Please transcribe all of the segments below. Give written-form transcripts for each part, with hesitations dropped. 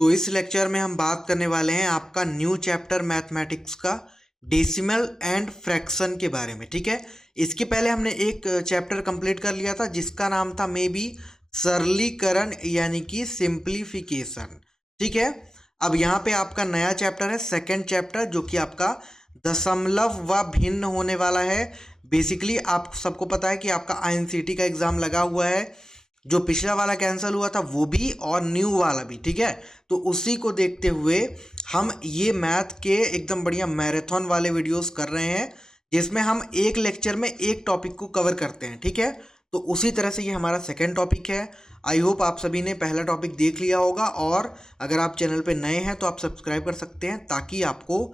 तो इस लेक्चर में हम बात करने वाले हैं आपका न्यू चैप्टर मैथमेटिक्स का डेसिमल एंड फ्रैक्शन के बारे में। ठीक है, इसके पहले हमने एक चैप्टर कंप्लीट कर लिया था जिसका नाम था मे बी सरलीकरण यानी कि सिंप्लीफिकेशन। ठीक है, अब यहाँ पे आपका नया चैप्टर है सेकंड चैप्टर जो कि आपका दशमलव व भिन्न होने वाला है। बेसिकली आप सबको पता है कि आपका आईएनसीटी का एग्जाम लगा हुआ है, जो पिछला वाला कैंसिल हुआ था वो भी और न्यू वाला भी। ठीक है, तो उसी को देखते हुए हम ये मैथ के एकदम बढ़िया मैराथन वाले वीडियोस कर रहे हैं जिसमें हम एक लेक्चर में एक टॉपिक को कवर करते हैं। ठीक है, तो उसी तरह से ये हमारा सेकंड टॉपिक है। आई होप आप सभी ने पहला टॉपिक देख लिया होगा, और अगर आप चैनल पे नए हैं तो आप सब्सक्राइब कर सकते हैं ताकि आपको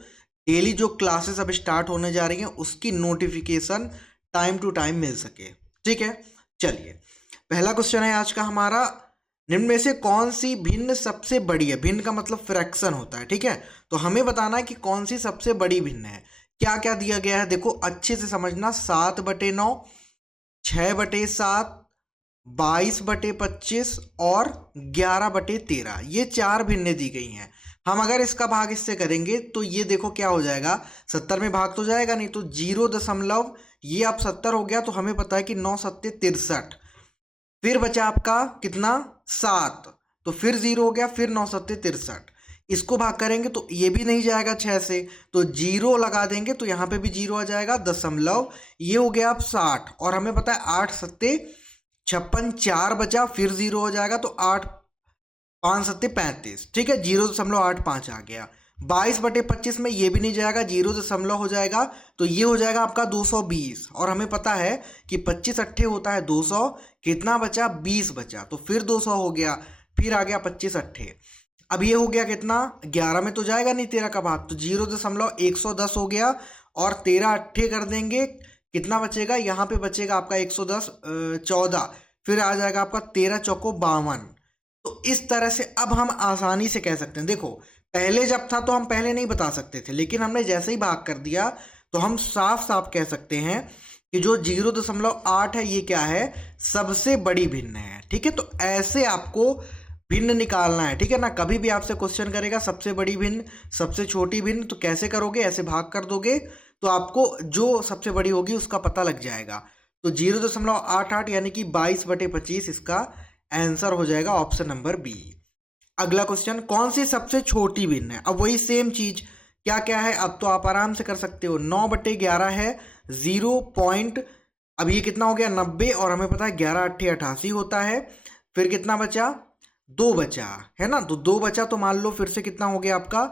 डेली जो क्लासेस अब स्टार्ट होने जा रही हैं उसकी नोटिफिकेशन टाइम टू टाइम मिल सके। ठीक है, चलिए पहला क्वेश्चन है आज का हमारा, निम्न में से कौन सी भिन्न सबसे बड़ी है। भिन्न का मतलब फ्रैक्शन होता है। ठीक है, तो हमें बताना है कि कौन सी सबसे बड़ी भिन्न है। क्या क्या दिया गया है देखो अच्छे से समझना। 7/9, 6/7, 22/25 और 11/13, ये चार भिन्नें दी गई हैं। हम अगर इसका भाग इससे करेंगे तो ये देखो क्या हो जाएगा, 70 में भाग तो जाएगा नहीं, तो 0 ये आप 70 हो गया, तो हमें पता है कि 9×7 = 63। फिर बचा आपका कितना 7, तो फिर 0 हो गया, फिर 9×7 = 63। इसको भाग करेंगे तो ये भी नहीं जाएगा 6 से, तो 0 लगा देंगे तो यहाँ पे भी 0 आ जाएगा, दशमलव, ये हो गया अब 60। और हमें पता है 8×7 = 56, 4 बचा, फिर 0 हो जाएगा, तो 8, 5×7 = 35। ठीक है, 0.85 आ गया। 22/25 में ये भी नहीं जाएगा, 0 दशमलव हो जाएगा, तो ये हो जाएगा आपका 220। और हमें पता है कि 25 अट्ठे होता है 200, कितना बचा 20 बचा, तो फिर 200 हो गया, फिर आ गया 25 अट्ठे। अब ये हो गया कितना, 11 में तो जाएगा नहीं 13 का भाग, तो 0.110 हो गया, और 13 अट्ठे कर देंगे, कितना बचेगा, यहाँ पे बचेगा आपका 110, 14, फिर आ जाएगा आपका 13 चौको 52। तो इस तरह से अब हम आसानी से कह सकते हैं। देखो पहले जब था तो हम पहले नहीं बता सकते थे, लेकिन हमने जैसे ही भाग कर दिया तो हम साफ साफ कह सकते हैं कि जो 0.8 है ये क्या है, सबसे बड़ी भिन्न है। ठीक है, तो ऐसे आपको भिन्न निकालना है। ठीक है ना, कभी भी आपसे क्वेश्चन करेगा सबसे बड़ी भिन्न सबसे छोटी भिन्न, तो कैसे करोगे, ऐसे भाग कर दोगे तो आपको जो सबसे बड़ी होगी उसका पता लग जाएगा। तो 0.88 यानी कि 22/25 इसका आंसर हो जाएगा ऑप्शन नंबर बी। अगला क्वेश्चन, कौन सी सबसे छोटी भिन्न है। अब वही सेम चीज क्या क्या है, अब तो आप आराम से कर सकते हो। 9/11 है 0 अब ये कितना हो गया 90, और हमें पता है 11×8 = 88 होता है। फिर कितना बचा, 2 बचा है ना, तो 2 बचा, तो मान लो फिर से कितना हो गया आपका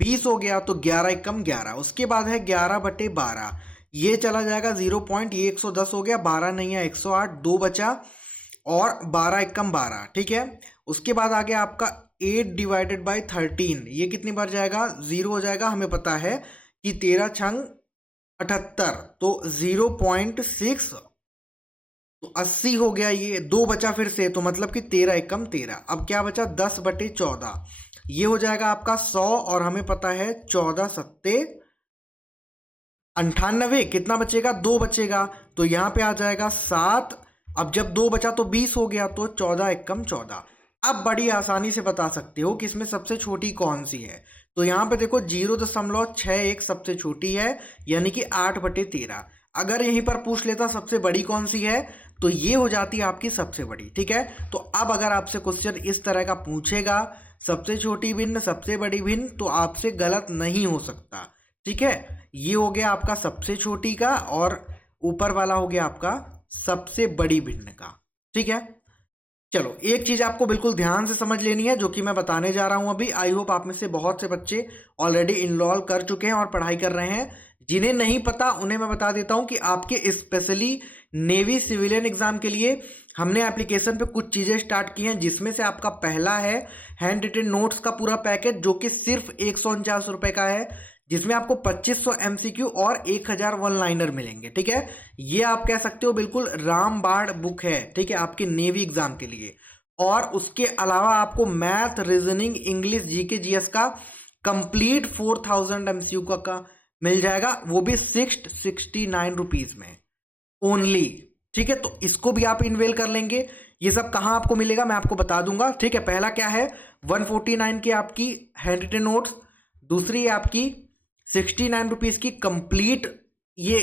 20 हो गया, तो 11 एकम 11। उसके बाद है 11/12, ये चला जाएगा 0 ये 110 हो गया, 12 नहीं है 108, 2 बचा, और 12 एकम 12। ठीक है, उसके बाद आ गया आपका 8/13, ये कितनी बार जाएगा, 0 हो जाएगा। हमें पता है कि 13 छंग 78, तो 0.6, तो 80 हो गया। ये 2 बचा फिर से, तो मतलब कि 13 एकम 13। अब क्या बचा 10/14, ये हो जाएगा आपका 100, और हमें पता है 14×7 = 98, कितना बचेगा 2 बचेगा, तो यहाँ पे आ जाएगा 7। अब जब 2 बचा तो 20 हो गया, तो 14 एकम 14। अब बड़ी आसानी से बता सकते हो कि इसमें सबसे छोटी कौन सी है। तो यहाँ पे देखो 0.61 सबसे छोटी है, यानी कि 8/13। अगर यहीं पर पूछ लेता सबसे बड़ी कौन सी है, तो ये हो जाती है आपकी सबसे बड़ी। ठीक है, तो अब अगर आपसे क्वेश्चन इस तरह का पूछेगा, सबसे छोटी भिन्न सबसे बड़ी भिन्न, तो आपसे गलत नहीं हो सकता। ठीक है, ये हो गया आपका सबसे छोटी का, और ऊपर वाला हो गया आपका सबसे बड़ी भिन्न का। ठीक है, चलो एक चीज आपको बिल्कुल ध्यान से समझ लेनी है जो कि मैं बताने जा रहा हूं अभी। आई होप आप में से बहुत से बच्चे ऑलरेडी इनरोल कर चुके हैं और पढ़ाई कर रहे हैं। जिन्हें नहीं पता उन्हें मैं बता देता हूं कि आपके स्पेशली नेवी सिविलियन एग्जाम के लिए हमने एप्लीकेशन पे कुछ चीजें स्टार्ट की हैं, जिसमें से आपका पहला है हैंड रिटन नोट्स का पूरा पैकेज, जो कि सिर्फ 149 रुपए का है, जिसमें आपको 2500 एमसीक्यू और 1000 वन लाइनर मिलेंगे। ठीक है, ये आप कह सकते हो बिल्कुल रामबाण बुक है। ठीक है, आपके नेवी एग्जाम के लिए। और उसके अलावा आपको math, reasoning, English, GK, GS का कंप्लीट 4000 एमसीक्यू का मिल जाएगा, वो भी 669 रुपीज में ओनली। ठीक है, तो इसको भी आप इनवेल कर लेंगे। ये सब कहाँ आपको मिलेगा मैं आपको बता दूंगा। ठीक है, पहला क्या है 149 की आपकी हैंड रिटन नोट्स, दूसरी है आपकी 69 रुपीज़ की कंप्लीट ये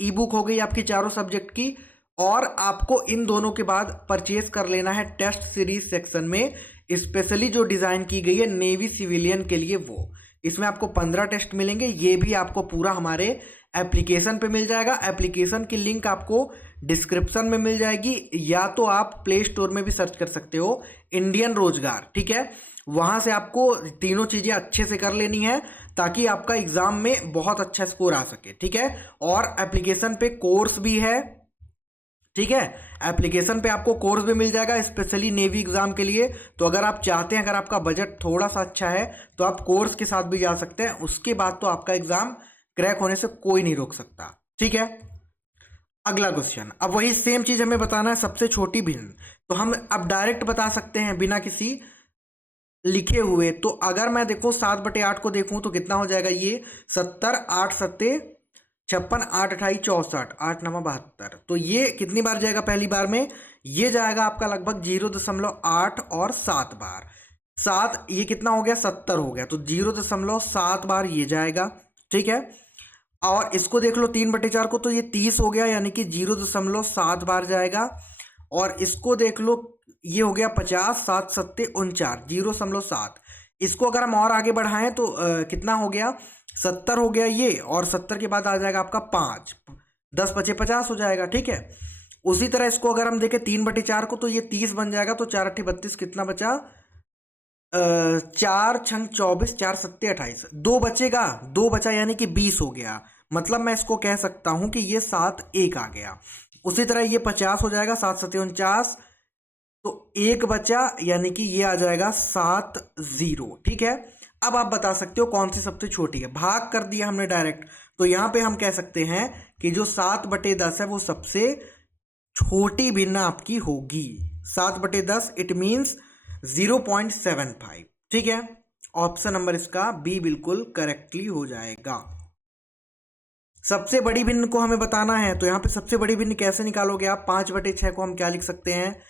ई बुक हो गई आपकी चारों सब्जेक्ट की। और आपको इन दोनों के बाद परचेज कर लेना है टेस्ट सीरीज सेक्शन में स्पेशली जो डिज़ाइन की गई है नेवी सिविलियन के लिए, वो इसमें आपको 15 टेस्ट मिलेंगे। ये भी आपको पूरा हमारे एप्लीकेशन पे मिल जाएगा। एप्लीकेशन की लिंक आपको डिस्क्रिप्शन में मिल जाएगी, या तो आप प्ले स्टोर में भी सर्च कर सकते हो इंडियन रोजगार। ठीक है, वहाँ से आपको तीनों चीज़ें अच्छे से कर लेनी है ताकि आपका एग्ज़ाम में बहुत अच्छा स्कोर आ सके। ठीक है, और एप्लीकेशन पे कोर्स भी है। ठीक है, एप्लीकेशन पे आपको कोर्स भी मिल जाएगा स्पेशली नेवी एग्जाम के लिए। तो अगर आप चाहते हैं, अगर आपका बजट थोड़ा सा अच्छा है तो आप कोर्स के साथ भी जा सकते हैं। उसके बाद तो आपका एग्जाम क्रैक होने से कोई नहीं रोक सकता। ठीक है, अगला क्वेश्चन, अब वही सेम चीज हमें बताना है सबसे छोटी भिन्न। तो हम अब डायरेक्ट बता सकते हैं बिना किसी लिखे हुए। तो अगर मैं देखो 7/8 को देखूं तो कितना हो जाएगा, ये 70, 8 सत्ते 56, 8 अठाई 64, 8 नवा 72। तो ये कितनी बार जाएगा, पहली बार में ये जाएगा आपका लगभग 0.8 और 7 बार। 7 ये कितना हो गया 70 हो गया, तो 0.7 बार ये जाएगा। ठीक है, और इसको देख लो 3/4 को, तो ये 30 हो गया यानी कि 0.7 बार जाएगा। और इसको देख लो ये हो गया 50, 7 सत्ते 49, 0.7। इसको अगर हम और आगे बढ़ाएं तो कितना हो गया 70 हो गया ये, और 70 के बाद आ जाएगा आपका 5, 10 बचे 50 हो जाएगा। ठीक है, उसी तरह इसको अगर हम देखें 3/4 को, तो ये 30 बन जाएगा। तो 4 अट्ठी 32, कितना बचा 4 छंग 24, 4 सत्ते 28, 2 बचेगा, 2 बचा यानी कि 20 हो गया। मतलब मैं इसको कह सकता हूं कि ये 7 1 आ गया। उसी तरह ये 50 हो जाएगा, 7 सत्ते 49, तो 1 बचा यानी कि ये आ जाएगा 7 0। ठीक है, अब आप बता सकते हो कौन सी सबसे छोटी है। भाग कर दिया हमने डायरेक्ट, तो यहां पे हम कह सकते हैं कि जो 7/10 है वो सबसे छोटी भिन्न आपकी होगी। 7/10 इट मीन्स 0.75। ठीक है, ऑप्शन नंबर इसका बी बिल्कुल करेक्टली हो जाएगा। सबसे बड़ी भिन्न को हमें बताना है, तो यहाँ पे सबसे बड़ी भिन्न कैसे निकालोगे आप, 5/6 को हम क्या लिख सकते हैं,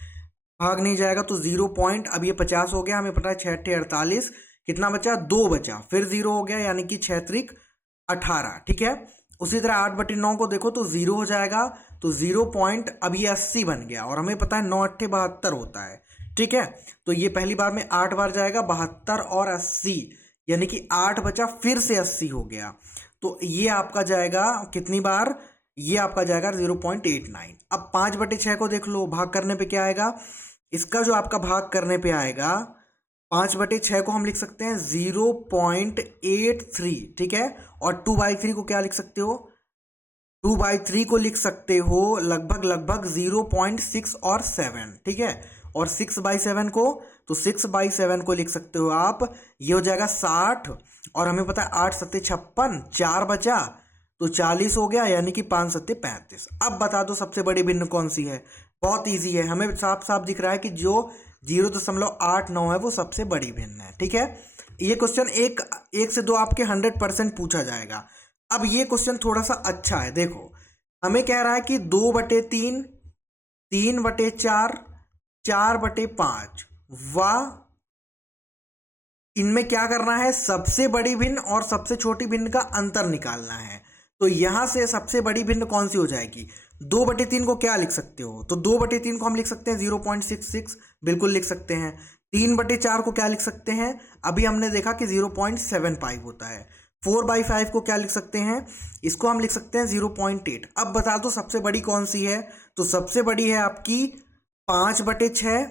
भाग नहीं जाएगा तो 0 पॉइंट, अब ये 50 हो गया, हमें पता है 6 अट्ठे 48, कितना बचा 2 बचा, फिर 0 हो गया यानी कि 6 त्रिक 18। ठीक है, उसी तरह 8/9 को देखो तो 0 हो जाएगा, तो 0 पॉइंट, अब ये 80 बन गया, और हमें पता है 9 अट्ठे 72 होता है। ठीक है, तो ये पहली बार में 8 बार जाएगा, 72 और 80 यानी कि 8 बचा, फिर से 80 हो गया। तो ये आपका जाएगा कितनी बार, ये आपका जाएगा 0.89। अब 5/6 को देख लो, भाग करने पे क्या आएगा, इसका जो आपका भाग करने पे आएगा 5/6 को हम लिख सकते हैं 0.83। ठीक है, और 2/3 को क्या लिख सकते हो, 2/3 को लिख सकते हो लगभग लगभग 0.6 और 7। ठीक है, और 6/7 को, तो 6/7 को लिख सकते हो आप, ये हो जाएगा 60, और हमें पता है 8 सत्ते 56, 4 बचा तो 40 हो गया यानी कि 5 सत्ते 35। अब बता दो सबसे बड़ी भिन्न कौन सी है। बहुत इजी है, हमें साफ साफ दिख रहा है कि जो 0.89 है वो सबसे बड़ी भिन्न है। ठीक है, ये क्वेश्चन एक से दो आपके 100% पूछा जाएगा। अब ये क्वेश्चन थोड़ा सा अच्छा है, देखो हमें कह रहा है कि 2/3, 3/4, 4/5, वाह, इनमें क्या करना है, सबसे बड़ी भिन्न और सबसे छोटी भिन्न का अंतर निकालना है। तो यहां से सबसे बड़ी भिन्न कौन सी हो जाएगी, 2/3 को क्या लिख सकते हो, तो 2/3 को हम लिख सकते हैं 0.66, बिल्कुल लिख सकते हैं। 3/4 को क्या लिख सकते हैं, अभी हमने देखा कि 0.75 होता है। 4/5 को क्या लिख सकते हैं, इसको हम लिख सकते हैं 0.8। अब बता दो सबसे बड़ी कौन सी है, तो सबसे बड़ी है आपकी 5/6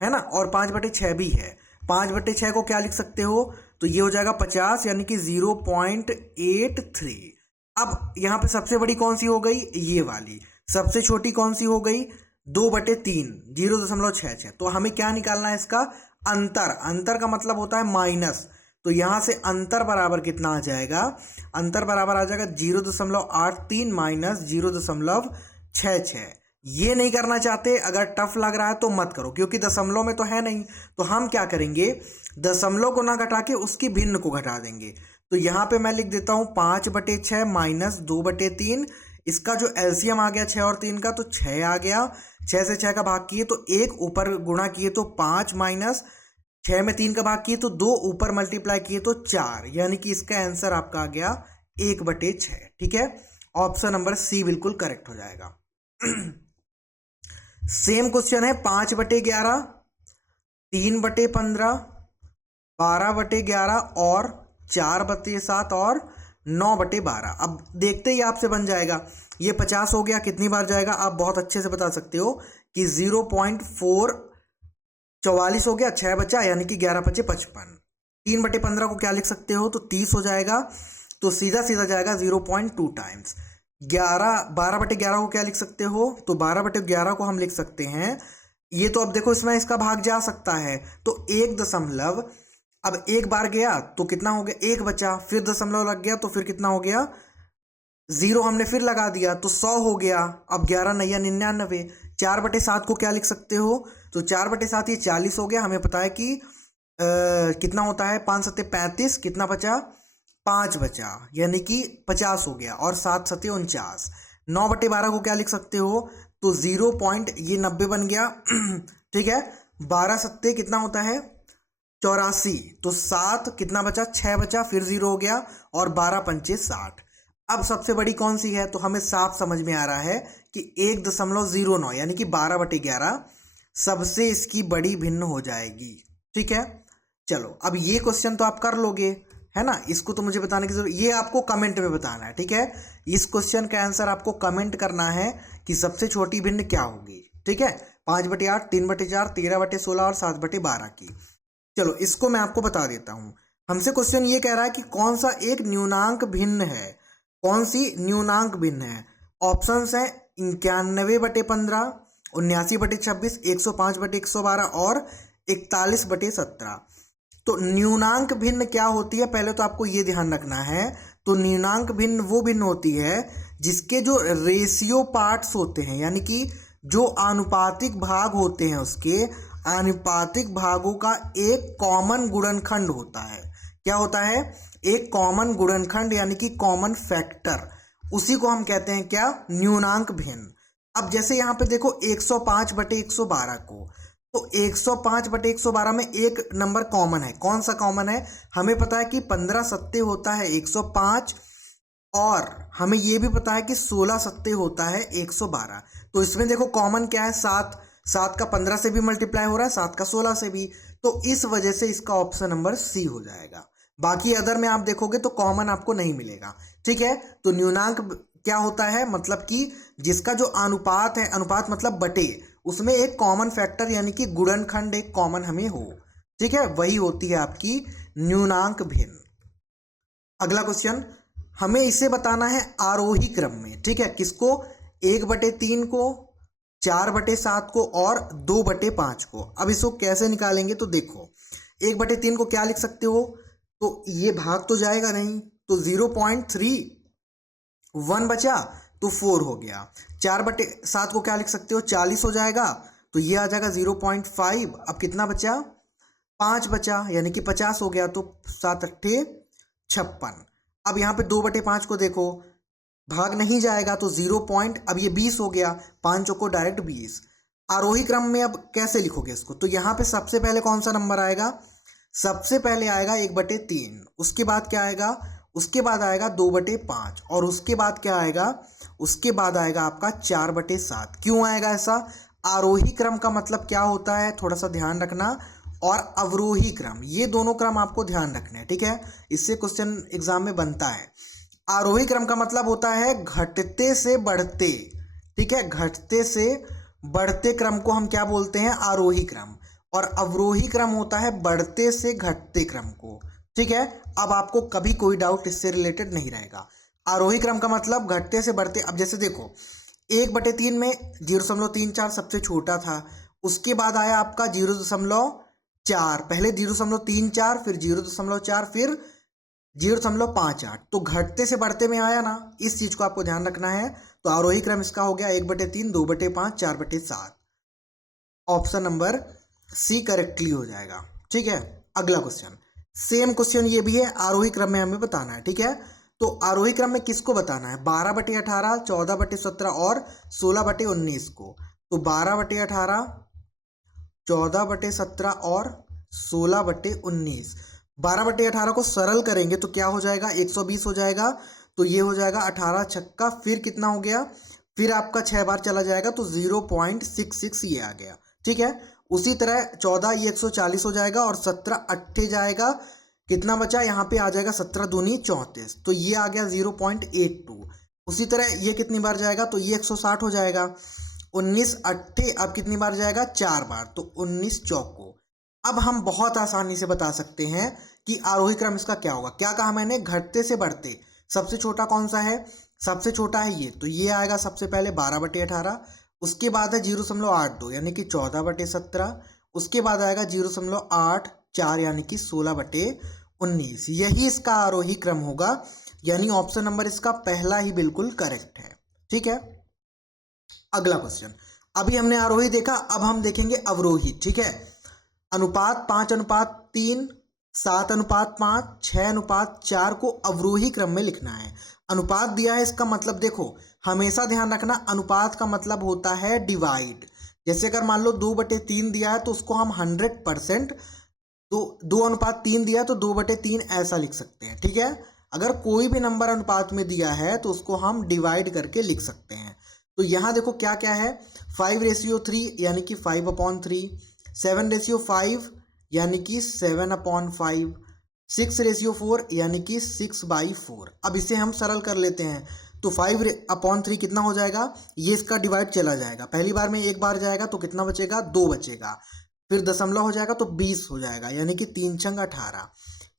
है ना, और 5/6 भी है। 5/6 को क्या लिख सकते हो, तो ये हो जाएगा 50 यानी कि 0.83। अब यहाँ पे सबसे बड़ी कौन सी हो गई, ये वाली। सबसे छोटी कौन सी हो गई, 2/3, 0.66। तो हमें क्या निकालना है, इसका अंतर। अंतर का मतलब होता है माइनस, तो यहाँ से अंतर बराबर कितना आ जाएगा, अंतर बराबर आ जाएगा 0.83 माइनस 0.66। ये नहीं करना चाहते, अगर टफ लग रहा है तो मत करो, क्योंकि दशमलव में तो है नहीं। तो हम क्या करेंगे, दशमलव को ना घटा के उसकी भिन्न को घटा देंगे। तो यहाँ पे मैं लिख देता हूँ 5/6 माइनस 2/3, इसका जो एलसीएम आ गया 6 और 3 का, तो 6 आ गया, 6 से 6 का भाग किए तो 1, ऊपर गुणा किए तो 5, माइनस 6 में 3 का भाग किए तो 2, ऊपर मल्टीप्लाई किए तो 4, यानी कि इसका आंसर आपका आ गया 1/6। ठीक है, ऑप्शन नंबर सी बिल्कुल करेक्ट हो जाएगा। सेम क्वेश्चन है 5/11, 3/15, 12/11 और 4/7 और 9/12। अब देखते ही आपसे बन जाएगा, ये 50 हो गया, कितनी बार जाएगा आप बहुत अच्छे से बता सकते हो कि 0.444 हो गया, 6 बचा, यानी कि 11×5 = 55। 3/15 को क्या लिख सकते हो, तो 30 हो जाएगा, तो सीधा सीधा जाएगा 0.2 टाइम्स। 12/11 को क्या लिख सकते हो, तो 12/11 को हम लिख सकते हैं, ये तो अब देखो इसमें इसका भाग जा सकता है, तो 1 दशमलव, अब एक बार गया तो कितना हो गया, 1 बचा, फिर दशमलव लग गया तो फिर कितना हो गया, 0 हमने फिर लगा दिया तो 100 हो गया। अब 11 नया 99। 4/7 को क्या लिख सकते हो, तो 4/7 ये 40 हो गया, हमें पता है कि कितना होता है, 5 7 35, कितना बचा, 5 बचा, यानी कि 50 हो गया, और 7 7 49। 9/12 को क्या लिख सकते हो, तो 0 पॉइंट, ये 90 बन गया। ठीक है, 12 7 कितना होता है, 84, तो 7 कितना बचा, 6 बचा, फिर 0 हो गया, और 12×5 = 60। अब सबसे बड़ी कौन सी है, तो हमें साफ समझ में आ रहा है कि 1.09 यानी कि 12/11 सबसे इसकी बड़ी भिन्न हो जाएगी। ठीक है, चलो अब ये क्वेश्चन तो आप कर लोगे, है ना, इसको तो मुझे बताने की जरूरत, ये आपको कमेंट में बताना है। ठीक है, इस क्वेश्चन का आंसर आपको कमेंट करना है कि सबसे छोटी भिन्न क्या होगी। ठीक है, 5/8, 3/4, 13/16 और 7/12 की। चलो इसको मैं आपको बता देता हूं। हमसे क्वेश्चन ये कह रहा है कि कौन सा एक न्यूनांक भिन्न है, कौन सी न्यूनांक भिन्न है। ऑप्शंस हैं 91/15, 79/26, 105/112 और 41/17। तो न्यूनांक भिन्न क्या होती है, पहले तो आपको ये ध्यान रखना है। तो न्यूनांक भिन्न वो भिन्न होती है जिसके जो रेशियो पार्ट्स होते हैं, यानी कि जो आनुपातिक भाग होते हैं, उसके आनुपातिक भागों का एक कॉमन गुणनखंड होता है। क्या होता है, एक कॉमन गुणनखंड, यानी कि कॉमन फैक्टर, उसी को हम कहते हैं क्या, न्यूनांक भिन्न। अब जैसे यहाँ पे देखो 105/112 को, तो 105/112 में एक नंबर कॉमन है, कौन सा कॉमन है, हमें पता है कि 15 सत्ते होता है 105, और हमें ये भी पता है कि 16 सत्ते होता है 112। तो इसमें देखो कॉमन क्या है, 7, 7 का 15 से भी मल्टीप्लाई हो रहा है, 7 का 16 से भी, तो इस वजह से इसका ऑप्शन नंबर सी हो जाएगा। बाकी अदर में आप देखोगे तो कॉमन आपको नहीं मिलेगा। ठीक है, तो न्यूनांक क्या होता है, मतलब कि जिसका जो अनुपात है, अनुपात मतलब बटे, उसमें एक कॉमन फैक्टर यानी कि गुणनखंड एक कॉमन हमें हो। ठीक है, वही होती है आपकी न्यूनांक भिन्न। अगला क्वेश्चन, हमें इसे बताना है आरोही क्रम में। ठीक है, किसको, 1/3 को, 4/7 को और 2/5 को। अब इसको कैसे निकालेंगे, तो देखो 1/3 को क्या लिख सकते हो, तो ये भाग तो जाएगा नहीं, तो 0.31 बचा, तो 4 हो गया। 4/7 को क्या लिख सकते हो, 40 हो जाएगा, तो ये आ जाएगा 0.5। अब कितना बचा, 5 बचा, यानी कि 50 हो गया, तो 7 8 56। अब यहाँ पे 2/5 को देखो, भाग नहीं जाएगा, तो 0 पॉइंट, अब ये 20 हो गया, 5 को डायरेक्ट 20। आरोही क्रम में अब कैसे लिखोगे इसको, तो यहाँ पे सबसे पहले कौन सा नंबर आएगा, सबसे पहले आएगा 1/3, उसके बाद क्या आएगा, उसके बाद आएगा 2/5, और उसके बाद क्या आएगा, उसके बाद आएगा आपका 4/7। क्यों आएगा ऐसा, आरोही क्रम का मतलब क्या होता है, थोड़ा सा ध्यान रखना, और अवरोही क्रम, ये दोनों क्रम आपको ध्यान रखने हैं। ठीक है, इससे क्वेश्चन एग्जाम में बनता है। आरोही क्रम का मतलब होता है घटते से बढ़ते। ठीक है, घटते से बढ़ते क्रम को हम क्या बोलते हैं, आरोही क्रम, और अवरोही क्रम होता है बढ़ते से घटते क्रम को। ठीक है, अब आपको कभी कोई डाउट इससे रिलेटेड नहीं रहेगा। आरोही क्रम का मतलब घटते से बढ़ते। अब जैसे देखो 1/3 में 0.34 सबसे छोटा था, उसके बाद आया आपका 0.4, पहले 0.34, फिर 0.4, फिर 0.58, तो घटते से बढ़ते में आया ना, इस चीज को आपको ध्यान रखना है। तो आरोही क्रम इसका हो गया 1/3, 2/5, 4/7। ऑप्शन नंबर सी करेक्टली हो जाएगा। ठीक है, अगला क्वेश्चन, सेम क्वेश्चन ये भी है, आरोही क्रम में हमें बताना है। ठीक है, तो आरोही क्रम में किसको बताना है? 12/18, 14/17 और 16/19 को। तो 12/18, 14/17 और 16/19। 12/18 को सरल करेंगे तो क्या हो जाएगा? 120 हो जाएगा। तो ये हो जाएगा 18 छक्का, फिर कितना हो गया? फिर आपका 6 बार चला जाएगा तो 0.66 ये आ गया। ठीक है। उसी तरह 14 ये 140 हो जाएगा और 17 अट्ठे जाएगा, कितना बचा? यहाँ पे आ जाएगा 17 दूनी 34, तो ये आ गया 0.82। उसी तरह ये कितनी बार जाएगा? तो ये 160 हो जाएगा। 19 अट्ठे अब कितनी बार जाएगा? 4 बार, तो 19 चौको। अब हम बहुत आसानी से बता सकते हैं कि आरोही क्रम इसका क्या होगा। क्या कहा मैंने? घटते से बढ़ते। सबसे छोटा कौन सा है? सबसे छोटा है ये, तो ये आएगा सबसे पहले 12/18। उसके बाद है 0.82 यानी कि 14/17। उसके बाद आएगा 0.84 यानी कि 16/19। यही इसका आरोही क्रम होगा, यानी ऑप्शन नंबर इसका पहला ही बिल्कुल करेक्ट है। ठीक है। अगला क्वेश्चन, अभी हमने आरोही देखा, अब हम देखेंगे अवरोही। ठीक है। अनुपात 5:3, 7:5, 6:4 को अवरोही क्रम में लिखना है। अनुपात दिया है, इसका मतलब देखो हमेशा ध्यान रखना, अनुपात का मतलब होता है डिवाइड। जैसे अगर मान लो 2/3 दिया है तो उसको हम 100%, तो 2:3 दिया है तो 2/3 ऐसा लिख सकते हैं। ठीक है। अगर कोई भी नंबर अनुपात में दिया है तो उसको हम डिवाइड करके लिख सकते हैं। तो यहाँ देखो क्या क्या है, 5:3 यानी कि 5/3, 7:5 यानी कि 7/5, 6:4 यानी कि 6/4। अब इसे हम सरल कर लेते हैं, तो 5/3 कितना हो जाएगा? ये इसका डिवाइड चला जाएगा, पहली बार में एक बार जाएगा तो कितना बचेगा? 2 बचेगा। फिर दशमलव हो जाएगा तो 20 हो जाएगा, यानी कि 3 छंग 18।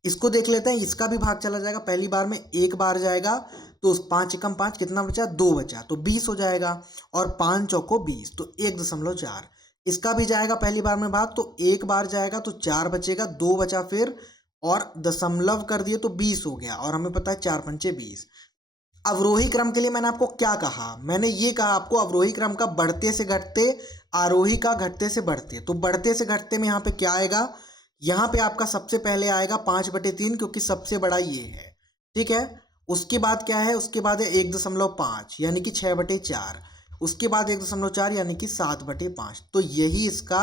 इसको देख लेते हैं, इसका भी भाग चला जाएगा, पहली बार में एक बार जाएगा तो 5 एकम 5 कितना बचा? 2 बचा, तो 20 हो जाएगा। और 5 चौको 20, तो 1.4। इसका भी जाएगा पहली बार में भाग, तो एक बार जाएगा तो 4 बचेगा, 2 बचा फिर, और दशमलव कर दिए तो 20 हो गया, और हमें पता है 4 पंचे 20। अवरोही क्रम के लिए मैंने आपको क्या कहा? मैंने ये कहा आपको अवरोही क्रम का बढ़ते से घटते, आरोही का घटते से बढ़ते। तो बढ़ते से घटते में यहाँ पे क्या आएगा? यहाँ पे आपका सबसे पहले आएगा 5/3, क्योंकि सबसे बड़ा ये है। ठीक है। उसके बाद क्या है? उसके बाद है 1.5 यानी कि 6/4। उसके बाद 1.4 यानी कि 7/5। तो यही इसका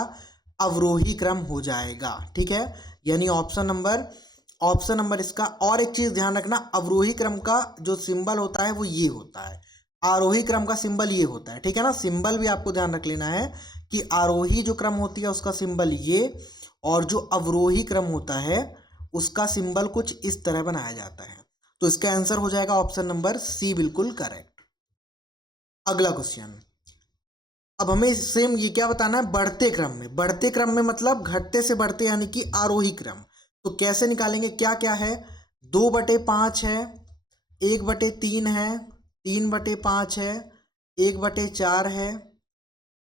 अवरोही क्रम हो जाएगा। ठीक है। यानी ऑप्शन नंबर इसका। और एक चीज ध्यान रखना, अवरोही क्रम का जो सिंबल होता है वो ये होता है, आरोही क्रम का सिंबल ये होता है। ठीक है ना। सिंबल भी आपको ध्यान रख लेना है कि आरोही जो क्रम होती है उसका सिंबल ये, और जो अवरोही क्रम होता है उसका सिंबल कुछ इस तरह बनाया जाता है। तो इसका आंसर हो जाएगा ऑप्शन नंबर सी, बिल्कुल करेक्ट। अगला क्वेश्चन, अब हमें सेम ये क्या बताना है? बढ़ते क्रम में। बढ़ते क्रम में मतलब घटते से बढ़ते यानी कि आरोही क्रम। तो कैसे निकालेंगे? क्या क्या है? 2/5 है, 1/3 है, 3/5 है, 1/4 है,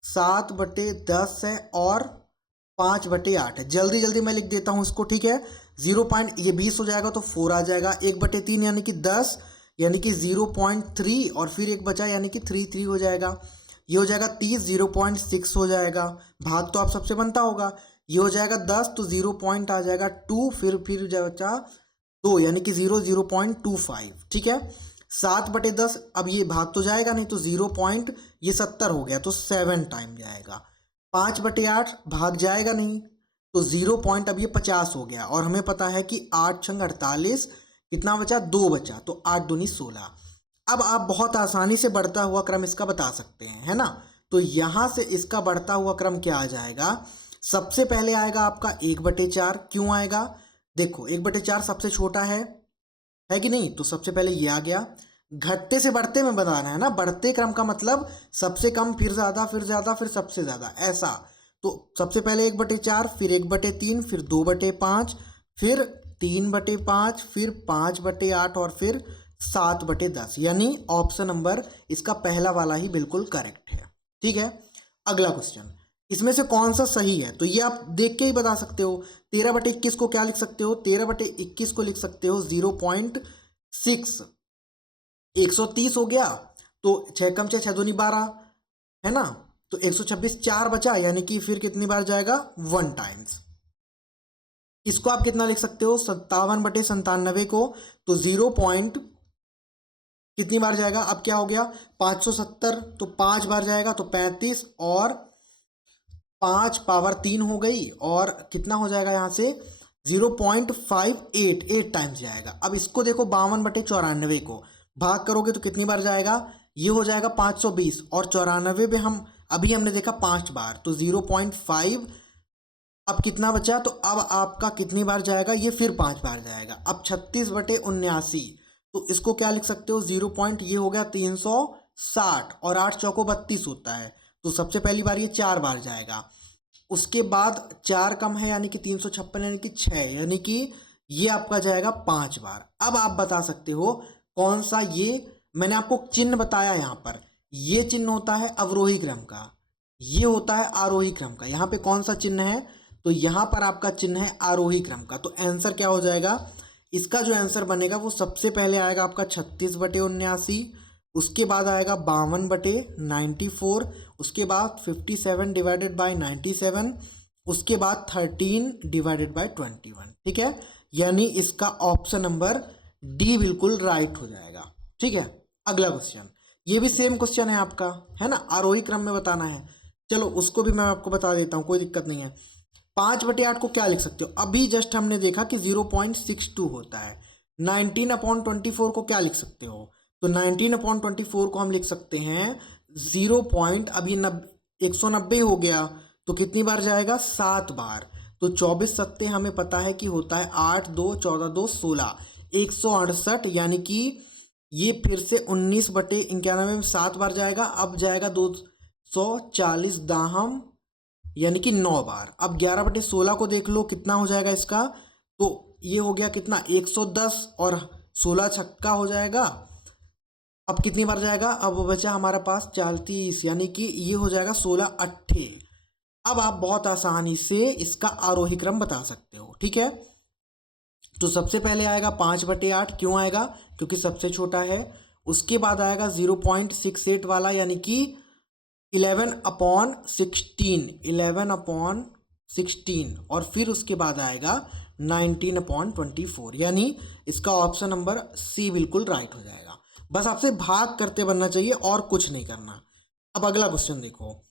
7/10 है और 5/8 है। जल्दी जल्दी मैं लिख देता हूँ इसको। ठीक है। 0 पॉइंट, ये 20 हो जाएगा तो 4 आ जाएगा। 1/3 यानी कि 10 यानी कि 0.3, और फिर एक बचा यानी कि 3 हो जाएगा। ये हो जाएगा 30, 0.6 हो जाएगा। भाग तो आप सबसे बनता होगा। ये हो जाएगा 10 तो 0 पॉइंट आ जाएगा 2, फिर बचा 2 यानी कि 0.25। ठीक है। 7/10, अब ये भाग तो जाएगा नहीं, तो 0 पॉइंट, ये 70 हो गया तो 7 टाइम जाएगा। 5/8 भाग जाएगा नहीं, तो 0 पॉइंट, अब ये 50 हो गया। और हमें पता है कि 8 छंग 48, कितना बचा? 2 बचा, तो 8 दूनी 16। अब आप बहुत आसानी से बढ़ता हुआ क्रम इसका बता सकते हैं, है ना। तो यहां से इसका बढ़ता हुआ क्रम क्या आ जाएगा? सबसे पहले आएगा आपका 1/4। क्यों आएगा? देखो 1/4 सबसे छोटा है कि नहीं? तो सबसे पहले ये आ गया। घटते से बढ़ते में बताना है ना, बढ़ते क्रम का मतलब सबसे कम, फिर ज्यादा, फिर ज्यादा, फिर सबसे ज्यादा, ऐसा। तो सबसे पहले 1/4, फिर 1/3, फिर 2/5, फिर 3/5, फिर 5/8 और फिर 7/10। यानी ऑप्शन नंबर इसका पहला वाला ही बिल्कुल करेक्ट है। ठीक है। अगला क्वेश्चन, इसमें से कौन सा सही है? तो ये आप देख के ही बता सकते हो। 13/21 को क्या लिख सकते हो? 13/21 को लिख सकते हो 0.6। 130 हो गया, तो 6 कम 6, 6 दूनी 12, है ना। तो 126, 4 बचा, यानी कि फिर कितनी बार जाएगा? 1 टाइम्स। इसको आप कितना लिख सकते हो? 57/97 को, तो कितनी बार जाएगा, अब क्या हो गया 570, तो 5 बार जाएगा तो 35, और 5 पावर 3 हो गई, और कितना हो जाएगा यहाँ से 0.588 टाइम्स जाएगा। अब इसको देखो 52/94 को भाग करोगे तो कितनी बार जाएगा, ये हो जाएगा 520, और 94 में हम अभी हमने देखा 5 बार, तो 0.5, अब कितना बचा, तो अब आपका कितनी बार जाएगा, ये फिर 5 बार जाएगा। अब 36/79, तो इसको क्या लिख सकते हो, 0 पॉइंट, ये हो गया 360, और 8 चौको 32 होता है, तो सबसे पहली बार ये 4 बार जाएगा। उसके बाद 4 कम है यानी कि 356 यानी कि 6, यानी कि ये आपका जाएगा 5 बार। अब आप बता सकते हो कौन सा, ये मैंने आपको चिन्ह बताया यहाँ पर, ये चिन्ह होता है अवरोही क्रम का, ये होता है आरोही क्रम का। यहाँ पे कौन सा चिन्ह है, तो यहाँ पर आपका चिन्ह है आरोही क्रम का। तो आंसर क्या हो जाएगा, इसका जो आंसर बनेगा वो सबसे पहले आएगा आपका 36/79, उसके बाद आएगा 52/94, उसके बाद 57/97, उसके बाद 13/21। ठीक है, यानी इसका ऑप्शन नंबर डी बिल्कुल राइट हो जाएगा। ठीक है, अगला क्वेश्चन, ये भी सेम क्वेश्चन है आपका, है ना, आरोही क्रम में बताना है। चलो उसको भी मैं आपको बता देता हूँ, कोई दिक्कत नहीं है। 5/8 को क्या लिख सकते हो, अभी जस्ट हमने देखा कि 0.62 होता है। 19/24 को क्या लिख सकते हो, तो 19/24 को हम लिख सकते हैं 0 पॉइंट, अभी 190 हो गया, तो कितनी बार जाएगा, 7 बार। तो 24 सत्ते हमें पता है कि होता है 8, 2, 14, 2, 16, 168, यानी कि ये फिर से 19/91 में 7 बार जाएगा। अब जाएगा 240 दाहम, यानी कि 9 बार। अब 11/16 को देख लो कितना हो जाएगा इसका, तो ये हो गया कितना 110, और 16 छक्का हो जाएगा। अब कितनी बार जाएगा, अब बचा हमारे पास 34, यानी कि ये हो जाएगा 16 अट्ठे। अब आप बहुत आसानी से इसका आरोही क्रम बता सकते हो। ठीक है, तो सबसे पहले आएगा 5/8, क्यों आएगा, क्योंकि सबसे छोटा है। उसके बाद आएगा 0.68 वाला, यानी कि 11/16, और फिर उसके बाद आएगा 19/24, यानी इसका ऑप्शन नंबर सी बिल्कुल राइट हो जाएगा। बस आपसे भाग करते बनना चाहिए और कुछ नहीं करना। अब अगला क्वेश्चन देखो,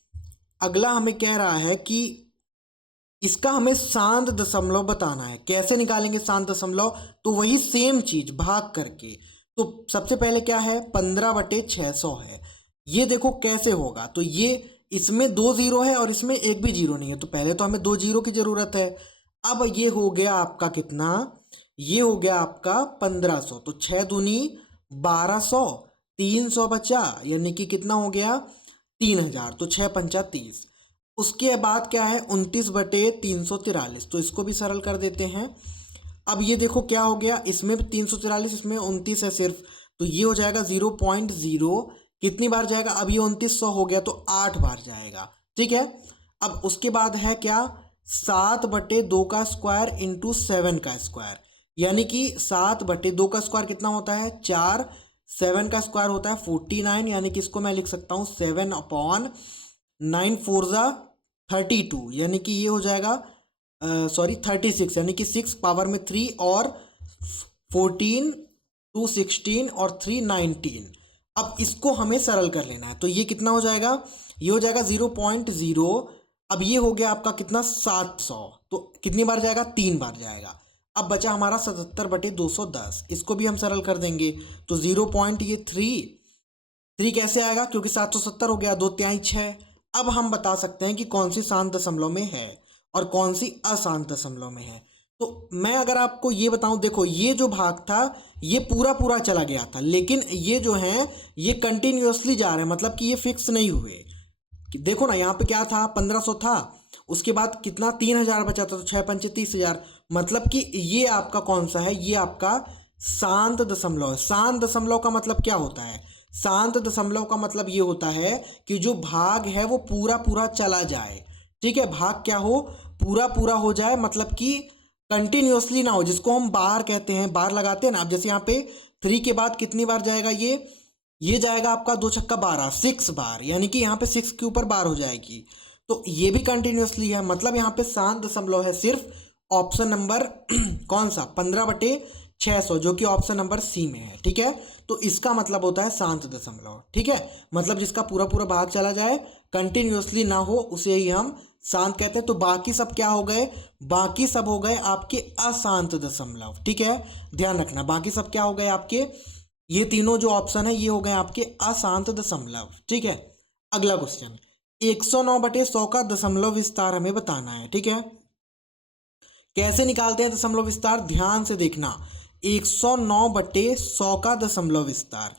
अगला हमें कह रहा है कि इसका हमें शांत दशमलव बताना है। कैसे निकालेंगे शांत दशमलव, तो वही सेम चीज भाग करके। तो सबसे पहले क्या है, 15/600 है। ये देखो कैसे होगा, तो ये इसमें 2 जीरो है और इसमें एक भी जीरो नहीं है, तो पहले तो हमें 2 जीरो की जरूरत है। अब ये हो गया आपका कितना, ये हो गया आपका 1500, तो 6 दूनी 1200, 300 बचा, यानी कि कितना हो गया 3000, तो 6 पंचा 30। उसके बाद क्या है 29/343, तो इसको भी सरल कर देते हैं। अब ये देखो क्या हो गया, इसमें 343, इसमें 29 है सिर्फ, तो ये हो जाएगा 0.0, कितनी बार जाएगा, अब ये 2900 हो गया तो 8 बार जाएगा। ठीक है, अब उसके बाद है क्या 7/2 का स्क्वायर इंटू 7 का स्क्वायर, यानी कि 7/2 का स्क्वायर कितना होता है 4, 7 का स्क्वायर होता है 49, यानी कि इसको मैं लिख सकता हूँ 7/9 4 32, यानी कि ये हो जाएगा 36, यानी कि 6 पावर में 3, और 14 2 16 और 3 19। अब इसको हमें सरल कर लेना है, तो ये कितना हो जाएगा, ये हो जाएगा 0.0। अब ये हो गया आपका कितना 700, तो कितनी बार जाएगा 3 बार जाएगा। अब बचा हमारा 77/210, इसको भी हम सरल कर देंगे, तो 0.3 कैसे आएगा, क्योंकि 770 हो गया, 2 तिहाई 6। अब हम बता सकते हैं कि कौन सी शांत दशमलव में है और कौन सी अशांत दशमलव में है। तो मैं अगर आपको ये बताऊं, देखो ये जो भाग था ये पूरा पूरा चला गया था, लेकिन ये जो है ये कंटिन्यूअसली जा रहे हैं, मतलब कि ये फिक्स नहीं हुए। देखो ना यहाँ पे क्या था 1500 था, उसके बाद कितना 3000 बचा था, तो 6 पंचे 30,000, मतलब कि ये आपका कौन सा है, ये आपका शांत दशमलव है। शांत दशमलव का मतलब क्या होता है, शांत दशमलव का मतलब ये होता है कि जो भाग है वो पूरा पूरा चला जाए। ठीक है, भाग क्या हो, पूरा पूरा हो जाए, मतलब कि कंटिन्यूअसली ना हो, जिसको हम बार कहते हैं, बार लगाते हैं ना। अब जैसे यहाँ पे 3 के बाद कितनी बार जाएगा, ये जाएगा आपका 2 छक्का 12, 6 बार, यानी कि यहाँ पे 6 के ऊपर बार हो जाएगी, तो ये भी कंटिन्यूअसली है। मतलब यहाँ पे शांत दशमलव है सिर्फ ऑप्शन नंबर कौन सा 15/600 600, जो कि ऑप्शन नंबर सी में है। ठीक है, तो इसका मतलब होता है शांत दशमलव। ठीक है, मतलब जिसका पूरा पूरा भाग चला जाए, कंटिन्यूअसली ना हो, उसे ही हम शांत कहते हैं। तो बाकी सब क्या हो गए, बाकी सब हो गए आपके अशांत दशमलव। ठीक है, ध्यान रखना, बाकी सब क्या हो गए आपके, ये तीनों जो ऑप्शन है ये हो गए आपके अशांत दशमलव। ठीक है, अगला क्वेश्चन, 109/100 का दशमलव विस्तार हमें बताना है। ठीक है, कैसे निकालते हैं दशमलव विस्तार, ध्यान से देखना। 109/100 का दशमलव विस्तार,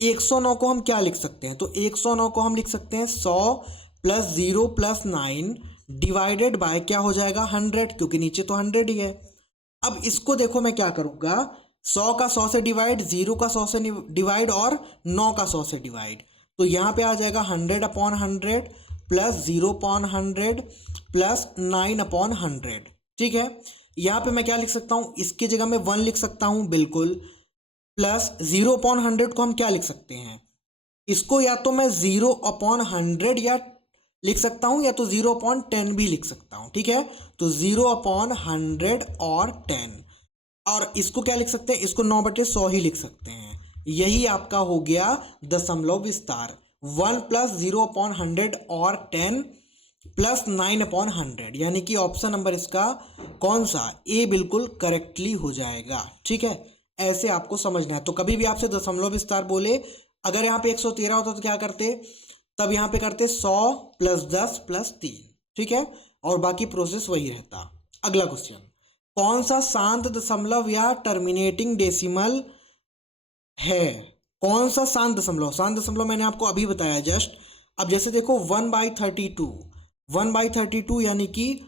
109 को हम क्या लिख सकते हैं, तो 109 को हम लिख सकते हैं 100 + 0 + 9 डिवाइडेड बाय क्या हो जाएगा 100, क्योंकि नीचे तो 100 ही है। अब इसको देखो मैं क्या करूँगा, 100 का 100 से डिवाइड, 0 का 100 से डिवाइड और 9 का 100 से डिवाइड, तो यहाँ पे आ जाएगा 100/100 + 0/100 + 9/100। ठीक है, यहाँ पे मैं क्या लिख सकता हूँ, इसकी जगह में 1 लिख सकता हूँ बिल्कुल, प्लस 0/100 को हम क्या लिख सकते हैं, इसको या तो मैं 0/100 या लिख सकता हूँ, या तो 0/10 भी लिख सकता हूँ। ठीक है, तो 0/100 और 10, और इसको क्या लिख सकते हैं, इसको 9/100 ही लिख सकते हैं। यही आपका हो गया दशमलव विस्तार, 1 + 0/100 और 10 + 9/100, यानी कि ऑप्शन नंबर इसका कौन सा, ए बिल्कुल करेक्टली हो जाएगा। ठीक है, ऐसे आपको समझना है। तो कभी भी आपसे दशमलव विस्तार बोले, अगर यहाँ पे 113 होता तो क्या करते, तब यहाँ पे करते 100 + 10 + 3। ठीक है, और बाकी प्रोसेस वही रहता। अगला क्वेश्चन, कौन सा शांत दशमलव या टर्मिनेटिंग डेसिमल है, कौन सा शांत दशमलव, शांत दशमलव मैंने आपको अभी बताया जस्ट। अब जैसे देखो 1/32, 1/32 यानी कि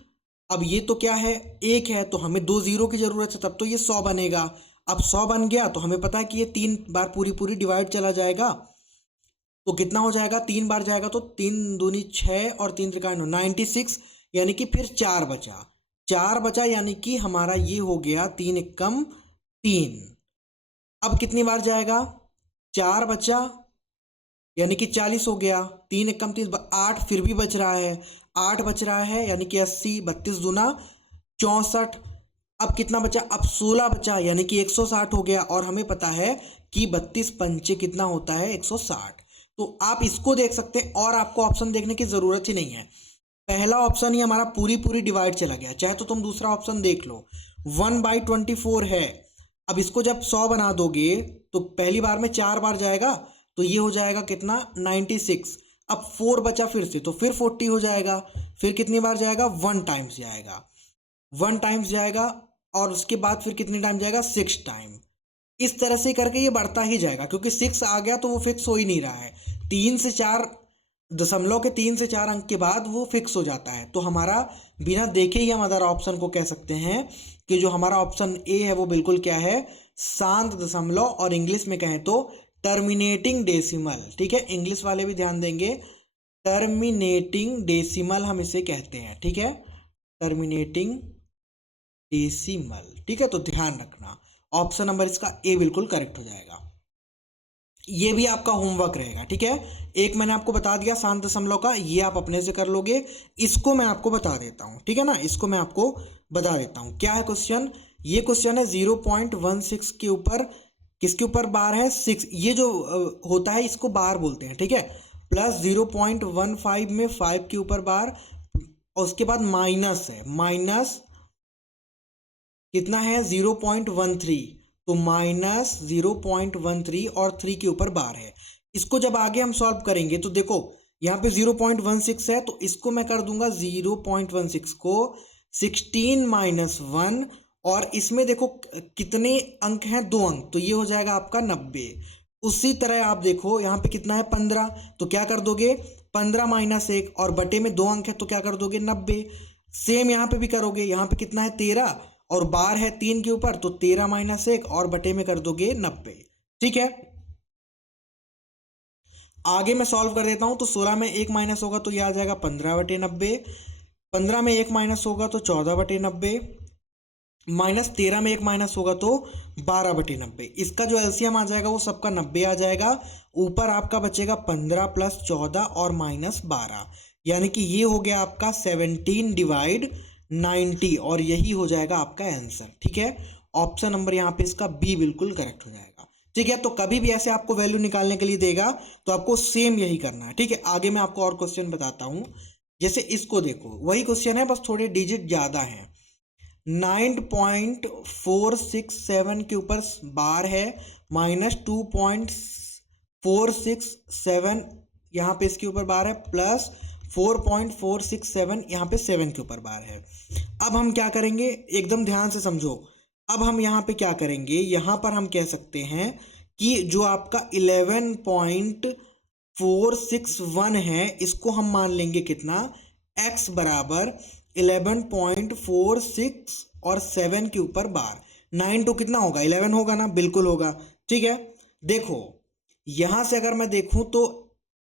अब ये तो क्या है, एक है, तो हमें 2 0 की जरूरत है, तब तो ये 100 बनेगा। अब 100 बन गया तो हमें पता है कि ये 3 बार पूरी पूरी डिवाइड चला जाएगा, तो कितना हो जाएगा, 3 बार जाएगा तो 3 दूनी 6 और 3 त्रिका 96, यानी कि फिर 4 बचा, 4 बचा, यानी कि हमारा ये हो गया 3 एकम 3। अब कितनी बार जाएगा, 4 बचा, यानी कि 40 हो गया, 3 एकम 3, 8 फिर भी बच रहा है, 8 बच रहा है, यानी कि 80, 32 दूना 64। अब कितना बचा, अब 16 बचा, यानी कि 160 हो गया, और हमें पता है कि 32 पंचे कितना होता है 160। तो आप इसको देख सकते हैं, और आपको ऑप्शन देखने की ज़रूरत ही नहीं है, पहला ऑप्शन ही हमारा पूरी पूरी डिवाइड चला गया। चाहे तो तुम दूसरा ऑप्शन देख लो, 1/24 है। अब इसको जब 100 बना दोगे तो पहली बार में 4 बार जाएगा, तो ये हो जाएगा कितना 96। अब 4 बचा फिर से, तो फिर 40 हो जाएगा, फिर कितनी बार जाएगा, 1 टाइम्स जाएगा, 1 टाइम्स जाएगा, और उसके बाद फिर कितने टाइम जाएगा, 6 टाइम। इस तरह से करके ये बढ़ता ही जाएगा, क्योंकि 6 आ गया तो वो फिक्स हो ही नहीं रहा है, 3 से 4 दशमलव के 3 से 4 अंक के बाद वो फिक्स हो जाता है। तो हमारा बिना देखे ही हम अदर ऑप्शन को कह सकते हैं कि जो हमारा ऑप्शन ए है वो बिल्कुल क्या है, शांत दशमलव, और इंग्लिश में कहें तो टर्मिनेटिंग डेसिमल। ठीक है, इंग्लिश वाले भी ध्यान देंगे, टर्मिनेटिंग डेसिमल हम इसे कहते हैं। ठीक है, टर्मिनेटिंग डेसिमल। ठीक है, तो ध्यान रखना, ऑप्शन नंबर इसका ए बिल्कुल करेक्ट हो जाएगा। ये भी आपका होमवर्क रहेगा। ठीक है, एक मैंने आपको बता दिया शांत दशमलव का, ये आप अपने से कर लोगे। इसको मैं आपको बता देता हूँ, ठीक है ना, इसको मैं आपको बता देता हूँ क्या है क्वेश्चन। ये क्वेश्चन है 0.16 के ऊपर, किसके ऊपर बार है, 6, ये जो होता है इसको बार बोलते हैं। ठीक है, प्लस 0.15 में 5 के ऊपर बार, और उसके बाद माइनस है, माइनस कितना है 0.13, तो -0.13 और 3 के ऊपर बार है। इसको जब आगे हम सॉल्व करेंगे तो देखो यहाँ पे 0.16 है, तो इसको मैं कर दूंगा 0.16 को 16 - 1, और इसमें देखो कितने अंक हैं, 2 अंक, तो ये हो जाएगा आपका 90। उसी तरह आप देखो यहाँ पे कितना है 15, तो क्या कर दोगे 15 - 1, और बटे में 2 अंक है तो क्या कर दोगे 90। सेम यहाँ पे भी करोगे, यहाँ पे कितना है 13, और बार है 3 के ऊपर, तो 13 - 1 और बटे में कर दोगे 90। ठीक है, आगे मैं सॉल्व कर देता हूं। तो 16 में 1 माइनस होगा तो ये आ जाएगा 15/90, 15 में 1 माइनस होगा तो 14/90, -13 में 1 माइनस होगा तो 12/90। इसका जो एलसीएम आ जाएगा वो सबका 90 आ जाएगा। ऊपर आपका बचेगा 15 + 14 और -12, यानी कि ये हो गया आपका 17/90, और यही हो जाएगा आपका आंसर। ठीक है, ऑप्शन नंबर यहाँ पे इसका बी बिल्कुल करेक्ट हो जाएगा। ठीक है, तो कभी भी ऐसे आपको वैल्यू निकालने के लिए देगा तो आपको सेम यही करना है। ठीक है, आगे मैं आपको और क्वेश्चन बताता हूँ। जैसे इसको देखो, वही क्वेश्चन है बस थोड़े डिजिट ज़्यादा हैं। 9.467 के ऊपर बार है, -2.467 यहाँ पे इसके ऊपर बार है, प्लस 4.467 यहाँ पे 7 के ऊपर बार है। अब हम क्या करेंगे, एकदम ध्यान से समझो। अब हम यहाँ पे क्या करेंगे, यहाँ पर हम कह सकते हैं कि जो आपका 11.461 है, इसको हम मान लेंगे कितना, x बराबर 11.46 और 7 के ऊपर बार। 9 तो कितना होगा, 11 होगा ना, बिल्कुल होगा। ठीक है, देखो यहां से अगर मैं देखूं तो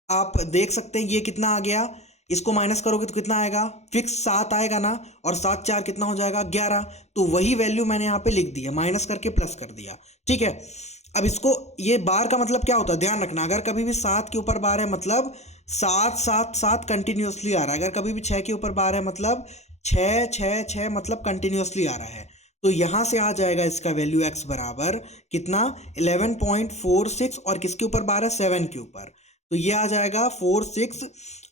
आप देख सकते हैं ये कितना आ गया, इसको माइनस करोगे तो कितना आएगा, फिक्स 7 आएगा ना, और 7 4 कितना हो जाएगा, 11। तो वही वैल्यू मैंने यहाँ पे लिख दिया, माइनस करके प्लस कर दिया। ठीक है, अब इसको, ये बार का मतलब क्या होता है, ध्यान रखना, अगर कभी भी 7 के ऊपर बार है मतलब 7 7 7 कंटिन्यूसली आ रहा है। अगर कभी भी 6 के ऊपर बार है मतलब 6 6 6 मतलब कंटिन्यूसली आ रहा है। तो यहाँ से आ जाएगा इसका वैल्यू x बराबर कितना, 11.46 और किसके ऊपर बार है, 7 के ऊपर। तो ये आ जाएगा 46।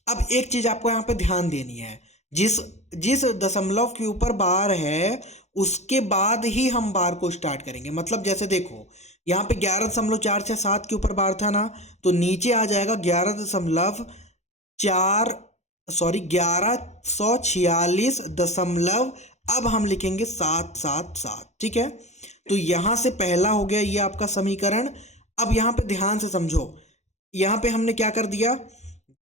अब एक चीज आपको यहाँ पे ध्यान देनी है, जिस जिस दशमलव के ऊपर बार है उसके बाद ही हम बार को स्टार्ट करेंगे। मतलब जैसे देखो यहाँ पे 11.467 के ऊपर बार था ना, तो नीचे आ जाएगा 11.46 अब हम लिखेंगे 777। ठीक है, तो यहां से पहला हो गया ये आपका समीकरण। अब यहाँ पे ध्यान से समझो, यहाँ पे हमने क्या कर दिया,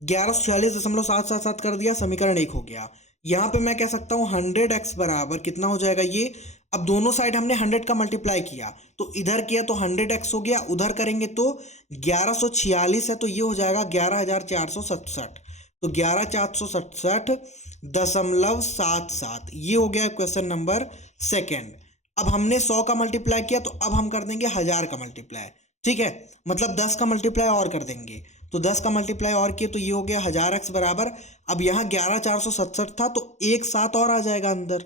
1146.777 कर दिया, समीकरण 1 हो गया। यहाँ पे मैं कह सकता हूँ 100x बराबर कितना हो जाएगा ये, अब दोनों साइड हमने 100 का मल्टीप्लाई किया, तो इधर किया तो 100x हो गया, उधर करेंगे तो 1146 है, तो ये हो जाएगा 11,467। तो 11,467.77 ये हो गया क्वेश्चन नंबर सेकेंड। अब हमने 100 का मल्टीप्लाई किया, तो अब हम कर देंगे 1000 का मल्टीप्लाई। ठीक है, मतलब 10 का मल्टीप्लाई और कर देंगे, तो 10 का मल्टीप्लाई और किए तो ये हो गया 1000x बराबर। अब यहाँ 11,467 था तो एक साथ और आ जाएगा अंदर,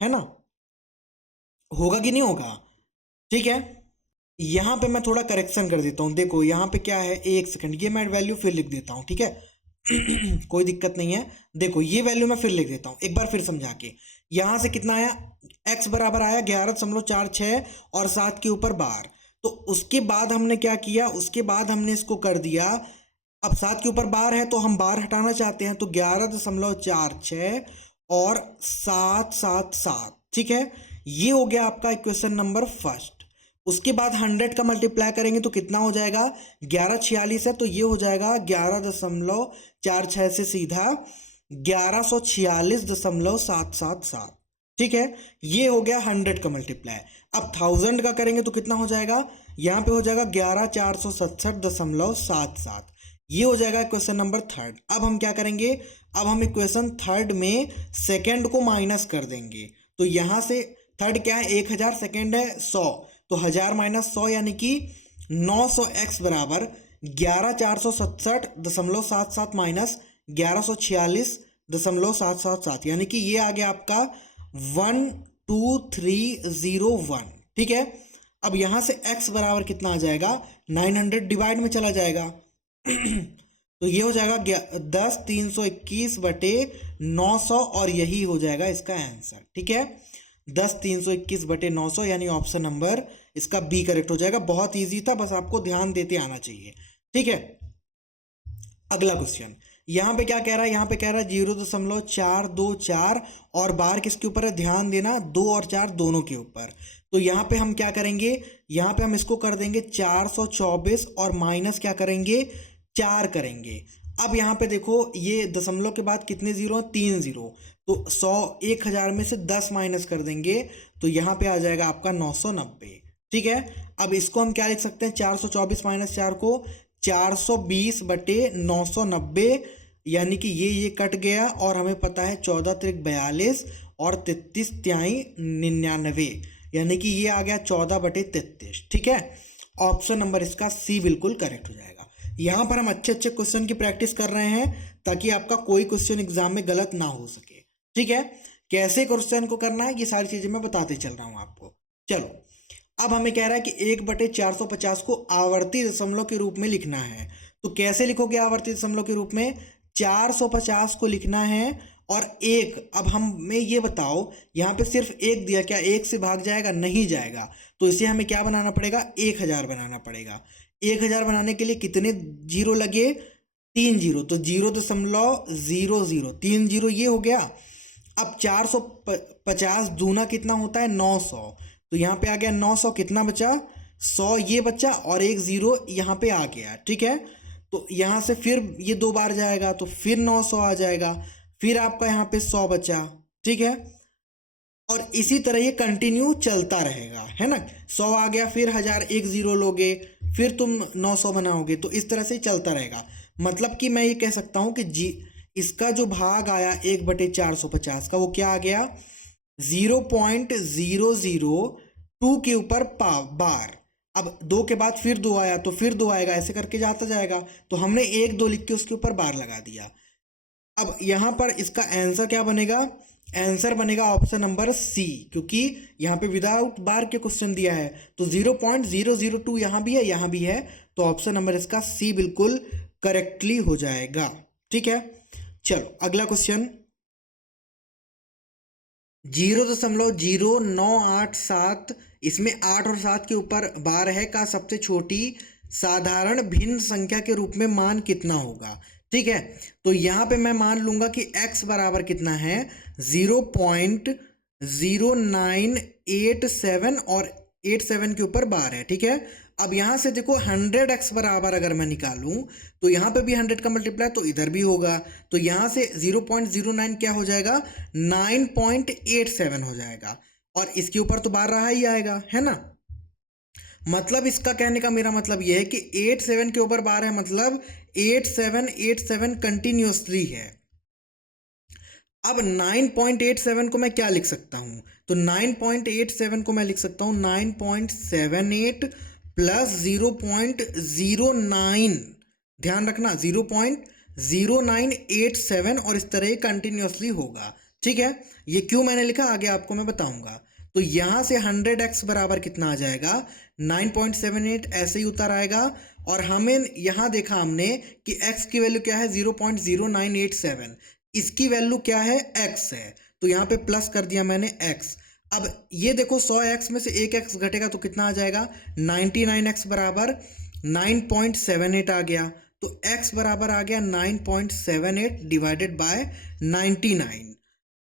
है ना, होगा कि नहीं होगा। ठीक है, यहाँ पे मैं थोड़ा करेक्शन कर देता हूँ। देखो यहाँ पे क्या है, एक सेकंड, ये मैं वैल्यू फिर लिख देता हूँ। ठीक है कोई दिक्कत नहीं है। देखो ये वैल्यू मैं फिर लिख देता हूँ एक बार फिर समझा के। यहाँ से कितना आया, x बराबर आया 11.46 और 7 के ऊपर बार। तो उसके बाद हमने क्या किया, उसके बाद हमने इसको कर दिया, अब 7 के ऊपर बार है तो हम बार हटाना चाहते हैं, तो 11.46 और 777। ठीक है, ये हो गया आपका इक्वेशन नंबर फर्स्ट। उसके बाद 100 का मल्टीप्लाई करेंगे तो कितना हो जाएगा, 1146 है तो ये हो जाएगा 11.46 से सीधा 1146.777। ठीक है, ये हो गया 100 का मल्टीप्लाई। अब 1000 का करेंगे तो कितना हो जाएगा, यहाँ पे हो जाएगा 11,467.77। ये हो जाएगा इक्वेशन नंबर थर्ड। अब हम क्या करेंगे, अब हम इक्वेशन थर्ड में सेकेंड को माइनस कर देंगे। तो यहाँ से थर्ड क्या है, 1000, सेकेंड है 100, तो 1000 माइनस 100 यानी कि 900x बराबर 11,467.77 माइनस 1146.777, यानी कि ये आ गया आपका 12301। ठीक है, अब यहाँ से x बराबर कितना आ जाएगा, 900 डिवाइड में चला जाएगा तो ये हो जाएगा 10 321/900 और यही हो जाएगा इसका आंसर। ठीक है, 10 321/900 यानी ऑप्शन नंबर इसका बी करेक्ट हो जाएगा। बहुत इजी था, बस आपको ध्यान देते आना चाहिए। ठीक है, अगला क्वेश्चन यहाँ पे क्या कह रहा है, यहाँ पे कह रहा है 0.424 और बार किसके ऊपर है, ध्यान देना 2 और 4 दोनों के ऊपर। तो यहाँ पे हम क्या करेंगे, यहाँ पे हम इसको कर देंगे 424 और माइनस क्या करेंगे, 4 करेंगे। अब यहाँ पे देखो ये दशमलव के बाद कितने जीरो, 3 जीरो, तो 100 1000 में से 10 माइनस कर देंगे तो यहाँ पे आ जाएगा आपका 990। ठीक है, अब इसको हम क्या लिख सकते हैं, 424 माइनस 4 को 420/990, यानी कि ये कट गया और हमें पता है 14 त्रिक 42 और 33 तिहाई 99, यानी कि ये आ गया 14/33। ठीक है, ऑप्शन नंबर इसका सी बिल्कुल करेक्ट हो जाएगा। यहाँ पर हम अच्छे अच्छे क्वेश्चन की प्रैक्टिस कर रहे हैं ताकि आपका कोई क्वेश्चन एग्जाम में गलत ना हो सके। ठीक है, कैसे क्वेश्चन को करना है ये सारी चीजें मैं बताते चल रहा हूँ आपको। चलो, अब हमें कह रहा है कि 1/450 को आवर्ती दशमलव के रूप में लिखना है। तो कैसे लिखोगे आवर्ती दशमलव के रूप में? 450 को लिखना है और एक, अब हमें ये बताओ, यहाँ पे सिर्फ एक दिया, क्या एक से भाग जाएगा? नहीं जाएगा। तो इसे हमें क्या बनाना पड़ेगा? 1000 बनाना पड़ेगा। 1000 बनाने के लिए कितने जीरो लगे? 3 जीरो। तो 0.00, 3 जीरो ये हो गया। अब 450 दूना कितना होता है? 900। तो यहाँ पे आ गया 900, कितना बचा? 100 ये बचा और एक जीरो यहाँ पे आ गया, ठीक है। तो यहाँ से फिर ये 2 बार जाएगा तो फिर 900 आ जाएगा, फिर आपका यहाँ पे 100 बचा, ठीक है। और इसी तरह ये कंटिन्यू चलता रहेगा, है ना। 100 आ गया, फिर 1000, एक जीरो लोगे, फिर तुम 900 बनाओगे, तो इस तरह से चलता रहेगा। मतलब कि मैं ये कह सकता हूँ कि जी, इसका जो भाग आया 1/450 का, वो क्या आ गया? 0.002 के ऊपर बार। अब 2 के बाद फिर 2 आया तो फिर 2 आएगा, ऐसे करके जाता जाएगा। तो हमने 1 2 लिख के उसके ऊपर बार लगा दिया। अब यहाँ पर इसका आंसर क्या बनेगा? आंसर बनेगा ऑप्शन नंबर सी, क्योंकि यहाँ पे विदाउट बार के क्वेश्चन दिया है। तो 0.002 यहाँ भी है, यहाँ भी है, तो ऑप्शन नंबर इसका सी बिल्कुल करेक्टली हो जाएगा, ठीक है। चलो अगला क्वेश्चन, 0.0987, इसमें 8 और 7 के ऊपर बार है, का सबसे छोटी साधारण भिन्न संख्या के रूप में मान कितना होगा? ठीक है, तो यहाँ पे मैं मान लूंगा कि x बराबर कितना है? 0.0987 और 87 के ऊपर बार है, ठीक है। अब यहाँ से देखो 100x बराबर अगर मैं निकालूं तो यहाँ पे भी 100 का मल्टीप्लाई, तो इधर भी होगा। तो यहाँ से 0.09 क्या हो जाएगा? 9.87 हो जाएगा, और इसके ऊपर तो बार रहा ही आएगा, है ना। मतलब इसका कहने का मेरा मतलब यह है कि 87 के ऊपर बार है, मतलब 8787 कंटिन्यूसली है। अब 9.87 को मैं क्या लिख सकता हूँ? तो 9.87 को मैं लिख सकता हूँ 9.78 प्लस 0.09, ध्यान रखना 0.0987, और इस तरह कंटिन्यूसली होगा, ठीक है। ये क्यों मैंने लिखा आगे आपको मैं बताऊंगा। तो यहाँ से 100x बराबर कितना आ जाएगा? 9.78, ऐसे ही उतर आएगा। और हमें यहाँ देखा हमने कि x की वैल्यू क्या है? 0.0987, इसकी वैल्यू क्या है? x है, तो यहाँ पे प्लस कर दिया मैंने x। अब ये देखो 100x में से एक x घटेगा तो कितना आ जाएगा? 99x बराबर 9.78 आ गया। तो x बराबर आ गया 9.78 डिवाइडेड बाय 99।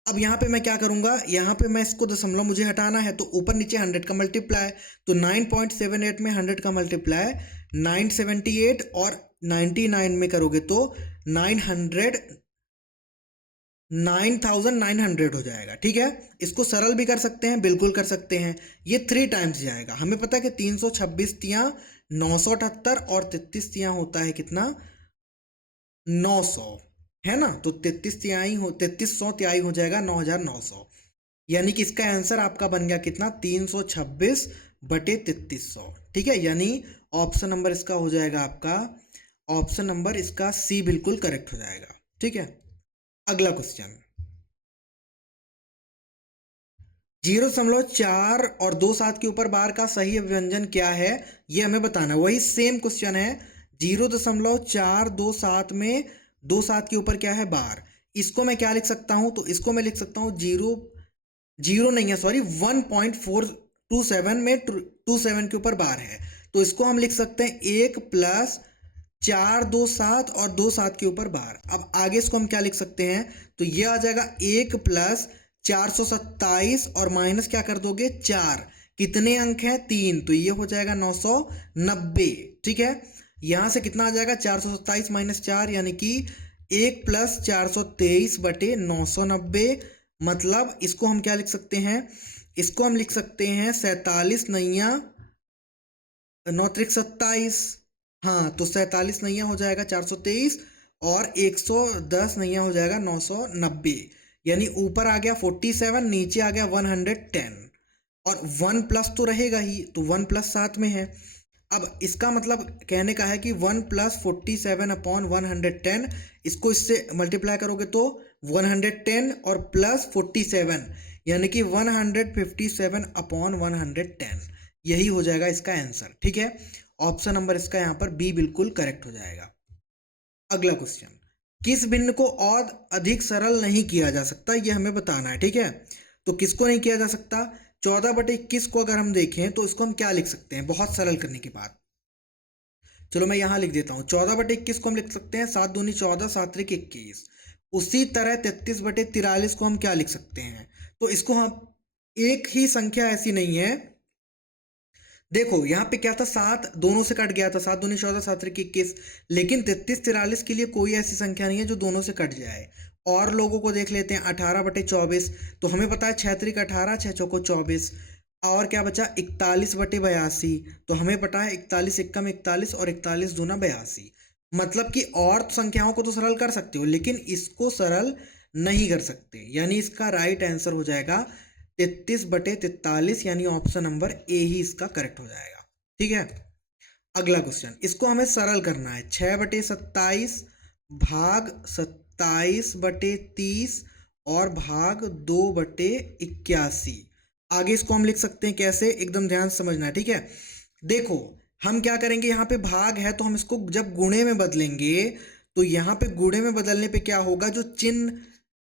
अब यहाँ पे मैं क्या करूँगा? यहाँ पे मैं इसको दशमलव मुझे हटाना है, तो ऊपर नीचे 100 का मल्टीप्लाई, तो 9.78 में 100 का मल्टीप्लाई 978, और 99 में करोगे तो 9900 हो जाएगा, ठीक है। इसको सरल भी कर सकते हैं, बिल्कुल कर सकते हैं। ये 3 टाइम्स जाएगा। हमें पता है कि 326 तियाँ 978 और 33 तियाँ होता है कितना? 900, है ना। तो 3300 तिहाई हो जाएगा 9900, यानी कि इसका आंसर आपका बन गया कितना? 326/3300, ठीक है। यानी ऑप्शन नंबर इसका हो जाएगा आपका, ऑप्शन नंबर इसका सी बिल्कुल करेक्ट हो जाएगा, ठीक है। अगला क्वेश्चन, 0.4 और 2.7 के ऊपर बार का सही व्यंजन क्या है, ये हमें बताना है। वही सेम क्वेश्चन है, 0.427 में 2.7 के ऊपर क्या है? बार। इसको मैं क्या लिख सकता हूं? तो इसको मैं लिख सकता हूं 1.427 में 27 के ऊपर बार है, तो इसको हम लिख सकते हैं 1 प्लस 427 और 2.7 के ऊपर बार। अब आगे इसको हम क्या लिख सकते हैं? तो ये आ जाएगा 1 प्लस 427 और माइनस क्या कर दोगे? 4, कितने अंक हैं? 3, तो ये हो जाएगा 990, ठीक है। यहां से कितना आ जाएगा? 427 माइनस 4, यानी कि 1 प्लस 423/990। मतलब इसको हम क्या लिख सकते हैं? इसको हम लिख सकते हैं 47 नैया 9 त्रिक 27, हाँ, तो 47 नैया हो जाएगा 423, और 110 नैया हो जाएगा 990, यानी ऊपर आ गया 47, नीचे आ गया 110, और 1 प्लस तो रहेगा ही, तो 1 प्लस साथ में है। अब इसका मतलब कहने का है कि 1 प्लस 47/110, इसको इससे मल्टीप्लाई करोगे तो 110 और प्लस 47, यानी कि 157/110, यही हो जाएगा इसका आंसर। ठीक है, ऑप्शन नंबर इसका यहाँ पर बी बिल्कुल करेक्ट हो जाएगा। अगला क्वेश्चन, किस भिन्न को और अधिक सरल नहीं किया जा सकता, ये हमें बताना है। ठीक है, तो किसको नहीं किया जा सकता? 14/21 को अगर हम देखें तो इसको हम क्या लिख सकते हैं बहुत सरल करने के बाद? चलो मैं यहाँ लिख देता हूँ, 14/21 को हम लिख सकते हैं 7 दूनी 14, 7 त्रिक 21। उसी तरह 33/43 को हम क्या लिख सकते हैं? तो इसको हम, एक ही संख्या ऐसी नहीं है, देखो यहाँ पे क्या था, 7 दोनों से कट गया था, 7 दूनी 14, 7 त्रिक 21, लेकिन 33/43 के लिए कोई ऐसी संख्या नहीं है जो दोनों से कट जाए। और लोगों को देख लेते हैं, 18/24, तो हमें पता है 6 त्रिक 18, 6 चौको 24, और क्या बचा 41/82, तो हमें पता है 41 एक्का में 41 और 41 दूना 82। मतलब कि और संख्याओं को तो सरल कर सकते हो लेकिन इसको सरल नहीं कर सकते, यानी इसका राइट आंसर हो जाएगा 33/43, यानी ऑप्शन नंबर ए ही इसका करेक्ट हो जाएगा। ठीक है, अगला क्वेश्चन, इसको हमें सरल करना है, 6/27 भाग 27/30 और भाग 2/81। आगे इसको हम लिख सकते हैं कैसे, एकदम ध्यान से समझना है। ठीक है, देखो हम क्या करेंगे, यहाँ पे भाग है तो हम इसको जब गुणे में बदलेंगे, तो यहाँ पे गुणे में बदलने पे क्या होगा, जो चिन्ह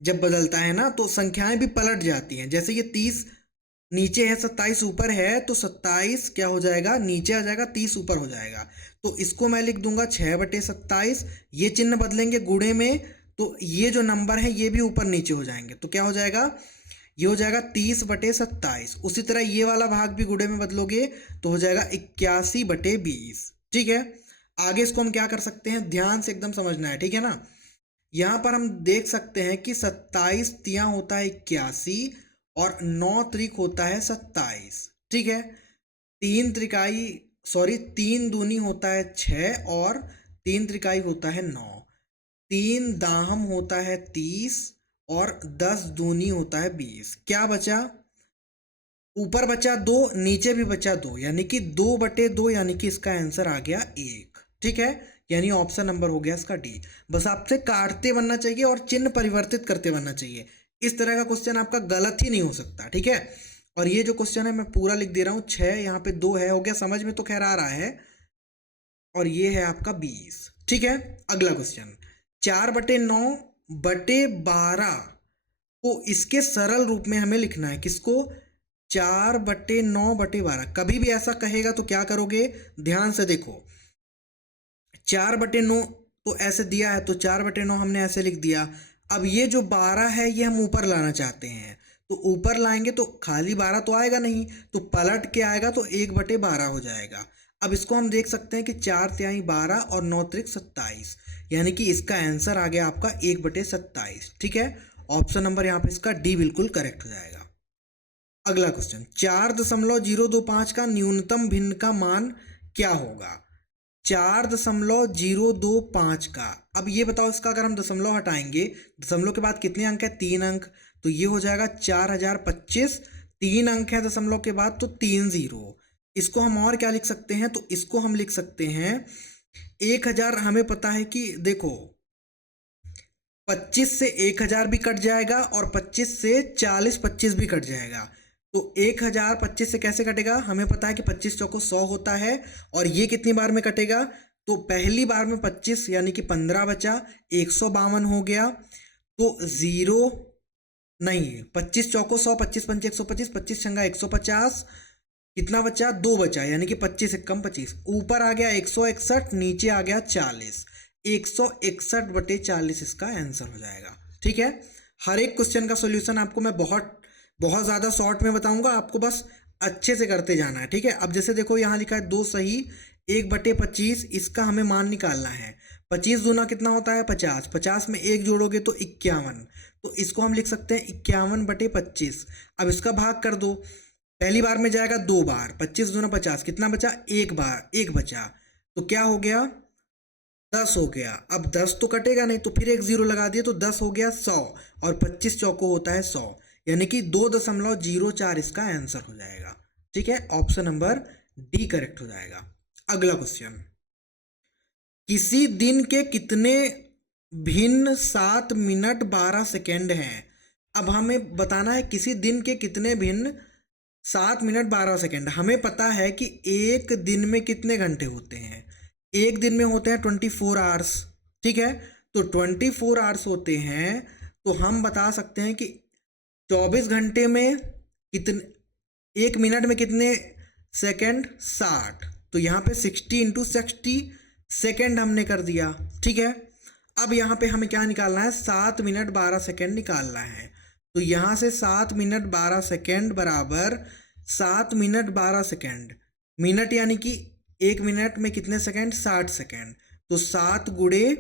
जब बदलता है ना तो संख्याएं भी पलट जाती हैं। जैसे ये 30 नीचे है, 27 ऊपर है, तो 27 क्या हो जाएगा, नीचे आ जाएगा, 30 ऊपर हो जाएगा। तो इसको मैं लिख दूंगा 6/27, ये चिन्ह बदलेंगे गुणे में, तो ये जो नंबर है ये भी ऊपर नीचे हो जाएंगे, तो क्या हो जाएगा, ये हो जाएगा 30/27। उसी तरह ये वाला भाग भी गुणे में बदलोगे तो हो जाएगा 81/20। ठीक है, आगे इसको हम क्या कर सकते हैं, ध्यान से एकदम समझना है। ठीक है ना, यहाँ पर हम देख सकते हैं कि 27 तिया होता है 81 और 9 त्रिक होता है 27। ठीक है, 3 दूनी होता है 6 और 3 त्रिकाई होता है 9, 3 दाहम होता है 30 और 10 दूनी होता है 20। क्या बचा, ऊपर बचा 2, नीचे भी बचा 2, यानी कि 2/2, यानी कि इसका आंसर आ गया 1। ठीक है, यानी ऑप्शन नंबर हो गया इसका डी। बस आपसे काटते बनना चाहिए और चिन्ह परिवर्तित करते बनना चाहिए, इस तरह का क्वेश्चन आपका गलत ही नहीं हो सकता। ठीक है, और ये जो क्वेश्चन है मैं पूरा लिख दे रहा हूँ, 6 यहाँ पे 2 है, हो गया समझ में तो खैर आ रहा है, और ये है आपका 20। ठीक है, अगला क्वेश्चन, 4/9/12 को इसके सरल रूप में हमें लिखना है। किसको, 4/9/12। कभी भी ऐसा कहेगा तो क्या करोगे, ध्यान से देखो, 4/9 तो ऐसे दिया है तो 4/9 हमने ऐसे लिख दिया। अब ये जो 12 है ये हम ऊपर लाना चाहते हैं, तो ऊपर लाएंगे तो खाली 12 तो आएगा नहीं, तो पलट के आएगा तो 1/12 हो जाएगा। अब इसको हम देख सकते हैं कि 4 तिहाई 12 और 9 त्रिक 27, यानी कि इसका आंसर आ गया आपका 1/27। ठीक है, ऑप्शन नंबर यहाँ पे इसका डी बिल्कुल करेक्ट हो जाएगा। अगला क्वेश्चन, 4.025 का न्यूनतम भिन्न का मान क्या होगा? 4.025 का, अब ये बताओ, इसका अगर हम दशमलव हटाएंगे, दशमलव के बाद कितने अंक है, 3 अंक, तो ये हो जाएगा 4025। 3 अंक है दशमलव के बाद तो 3 जीरो। इसको हम और क्या लिख सकते हैं, तो इसको हम लिख सकते हैं 1000। हमें पता है कि देखो 25 से 1000 भी कट जाएगा और 25 से 40 25 भी कट जाएगा, तो 1000 25 से कैसे कटेगा, हमें पता है कि 25 चौको 100 होता है, और ये कितनी बार में कटेगा, तो पहली बार में 25 यानी कि 15 बचा, 152 हो गया, तो जीरो नहीं, 25 चौको 100, 25 पंचे 125, 25 छंगा 150, कितना बचा, 2 बचा, यानी कि 25 एकम 25, ऊपर आ गया 161, नीचे आ गया 40, 161/40 इसका आंसर हो जाएगा। ठीक है, हर एक क्वेश्चन का सॉल्यूशन आपको मैं बहुत बहुत ज़्यादा शॉर्ट में बताऊंगा, आपको बस अच्छे से करते जाना है। ठीक है, अब जैसे देखो यहाँ लिखा है 2 सही 1/25, इसका हमें मान निकालना है। 25 दूना कितना होता है 50, 50 में 1 जोड़ोगे तो 51, तो इसको हम लिख सकते हैं 51/25। अब इसका भाग कर दो, पहली बार में जाएगा 2 बार, 25 दूना 50, कितना बचा, 1 बार 1 बचा, तो क्या हो गया, 10 हो गया। अब 10 तो कटेगा नहीं, तो फिर एक जीरो लगा दिए तो 10 हो गया 100, और 25 चौको होता है 100, यानी कि 2.04 इसका आंसर हो जाएगा। ठीक है, ऑप्शन नंबर डी करेक्ट हो जाएगा। अगला क्वेश्चन, किसी दिन के कितने भिन्न 7 मिनट 12 सेकेंड हैं? अब हमें बताना है किसी दिन के कितने भिन्न 7 मिनट 12 सेकेंड। हमें पता है कि एक दिन में कितने घंटे होते हैं। एक दिन में होते हैं 24 आवर्स, ठीक है। तो 24 आवर्स होते हैं, तो हम बता सकते हैं कि 24 घंटे में कितने, एक मिनट में कितने सेकेंड, 60। तो यहाँ पे 60 इंटू 60 सेकेंड हमने कर दिया, ठीक है। अब यहाँ पे हमें क्या निकालना है, 7 मिनट 12 सेकेंड निकालना है। तो यहाँ से 7 मिनट 12 सेकेंड बराबर 7 मिनट 12 सेकेंड, मिनट यानी कि एक मिनट में कितने सेकेंड, 60 सेकेंड। तो 7 गुणे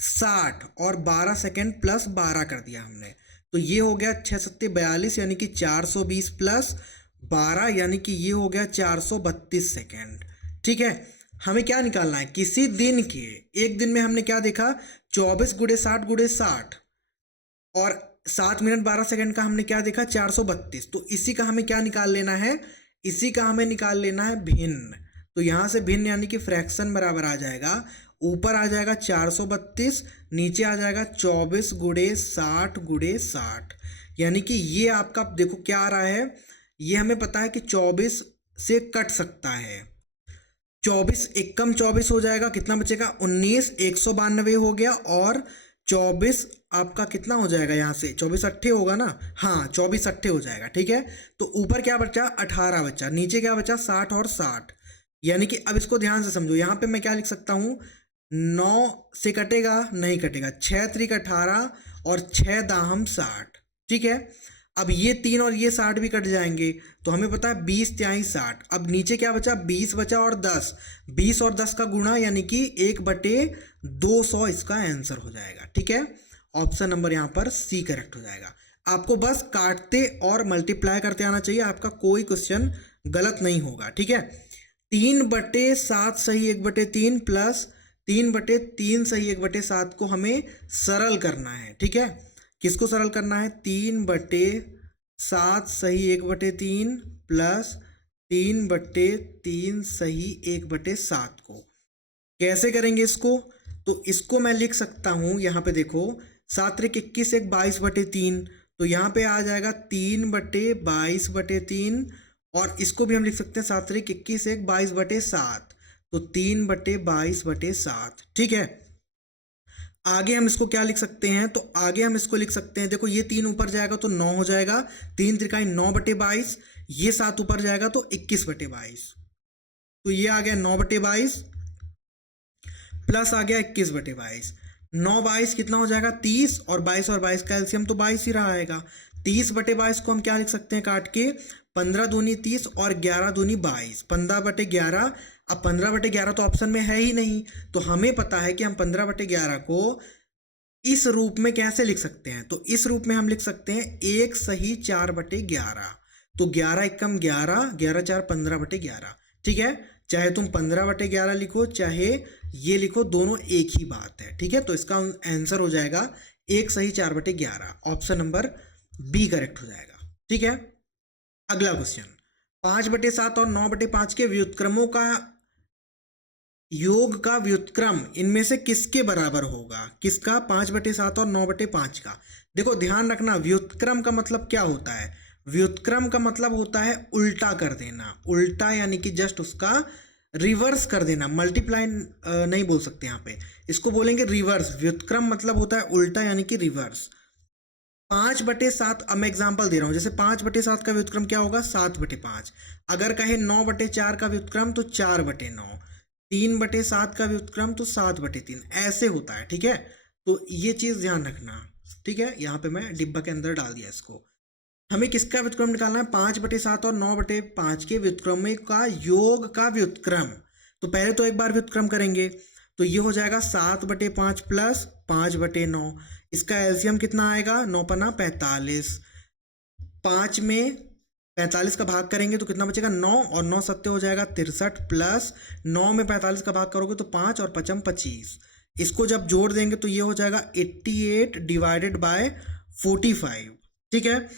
60 और 12 सेकेंड प्लस 12 कर दिया हमने। तो ये हो गया 6 सत्ते 42 यानी कि 420 प्लस 12 यानी कि ये हो गया 432 सेकेंड, ठीक है। हमें क्या निकालना है, किसी दिन के, एक दिन में हमने क्या देखा, 24 गुणे 60 गुणे 60 और 7 मिनट 12 सेकेंड का हमने क्या देखा, 432। तो इसी का हमें क्या निकाल लेना है, इसी का हमें निकाल लेना है भिन्न। तो यहाँ से भिन्न यानी कि फ्रैक्शन बराबर आ जाएगा, ऊपर आ जाएगा 432, नीचे आ जाएगा 24 गुणे 60 गुणे 60, यानी कि ये आपका देखो क्या आ रहा है, ये हमें पता है कि 24 से कट सकता है। 24 एकम 24 हो जाएगा, कितना बचेगा 19, 192 हो गया। और 24 आपका कितना हो जाएगा, यहाँ से 24 अट्ठे होगा ना, हाँ 24 अट्ठे हो जाएगा, ठीक है। तो ऊपर क्या बचा, 18 बचा, नीचे क्या बचा, 60 और 60। यानी कि अब इसको ध्यान से समझो, यहाँ पे मैं क्या लिख सकता हूँ, 9 से कटेगा, नहीं कटेगा, 6 त्रिक 18 और 6 दाहम 60, ठीक है। अब ये 3 और ये 60 भी कट जाएंगे, तो हमें पता है 20 तिहाई 60। अब नीचे क्या बचा, 20 बचा और 10, 20 और 10 का गुणा यानी कि 1/200 इसका आंसर हो जाएगा, ठीक है। ऑप्शन नंबर यहाँ पर सी करेक्ट हो जाएगा। आपको बस काटते और मल्टीप्लाई करते आना चाहिए, आपका कोई क्वेश्चन गलत नहीं होगा, ठीक है। 3/7 सही 1/3 प्लस 3/3 सही 1/7 को हमें सरल करना है, ठीक है। किसको सरल करना है, 3/7 सही 1/3 प्लस 3/3 सही 1/7 को। कैसे करेंगे इसको, तो इसको मैं लिख सकता हूं, यहाँ पे देखो 7 त्रिक 21 1 22/3, तो यहाँ पे आ जाएगा 3/22/3 और इसको भी हम लिख सकते हैं 7 त्रिक 21 1 22/7, तो 3/22/7, ठीक है। आगे हम इसको क्या लिख सकते हैं, तो आगे हम इसको लिख सकते हैं, देखो ये 3 ऊपर जाएगा तो 9 हो जाएगा, 3 त्रिकाई 9/22, ये 7 ऊपर जाएगा तो 21/22, तो ये आ गया 9/22 प्लस आ गया 21/22। 9/22 कितना हो जाएगा 30, और 22 का एलसीएम तो 22 ही रहा आएगा। 30/22 को हम क्या लिख सकते हैं काट के, 15 दूनी 30 और 11 दूनी 22, 15/11। अब 15/11 तो ऑप्शन में है ही नहीं, तो हमें पता है कि हम 15/11 को इस रूप में कैसे लिख सकते हैं, तो इस रूप में हम लिख सकते हैं 1 सही 4/11। तो 11 एकम 11, 11 4 15/11, ठीक है। चाहे तुम 15/11 लिखो चाहे ये लिखो, दोनों एक ही बात है, ठीक है। तो इसका आंसर हो जाएगा 1 सही 4/11, ऑप्शन नंबर बी करेक्ट हो जाएगा, ठीक है। अगला क्वेश्चन, 5/7 और 9/5 के व्युत्क्रमों का योग का व्युत्क्रम इनमें से किसके बराबर होगा, किसका, 5/7 और 9/5 का। देखो ध्यान रखना, व्युत्क्रम का मतलब क्या होता है, व्युत्क्रम का मतलब होता है उल्टा कर देना, उल्टा यानी कि जस्ट उसका रिवर्स कर देना, मल्टीप्लाई नहीं बोल सकते यहाँ पे, इसको बोलेंगे रिवर्स। व्युत्क्रम मतलब होता है उल्टा यानी कि रिवर्स। 5/7, अब मैं एग्जाम्पल दे रहा हूँ, जैसे 5/7 का व्युत्क्रम क्या होगा, 7/5। अगर कहे 9/4 का व्युत्क्रम तो 4/9, 3/7 का व्युत्क्रम तो 7/3, ऐसे होता है, ठीक है। तो ये चीज़ ध्यान रखना, ठीक है। यहाँ पे मैं डिब्बा के अंदर डाल दिया इसको। हमें किसका व्युत्क्रम निकालना है, 5/7 और 9/5 के व्युत्क्रम का योग का व्युत्क्रम। तो पहले तो एक बार व्युत्क्रम करेंगे, तो ये हो जाएगा 7/5 प्लस 5/9, इसका एलसीएम कितना आएगा, 9×5 45, 5 में 45 का भाग करेंगे तो कितना बचेगा 9, और 9 सत्ते हो जाएगा 63 प्लस 9 में 45 का भाग करोगे तो 5 और 5 25, इसको जब जोड़ देंगे तो ये हो जाएगा 88 डिवाइडेड बाय 45, ठीक है।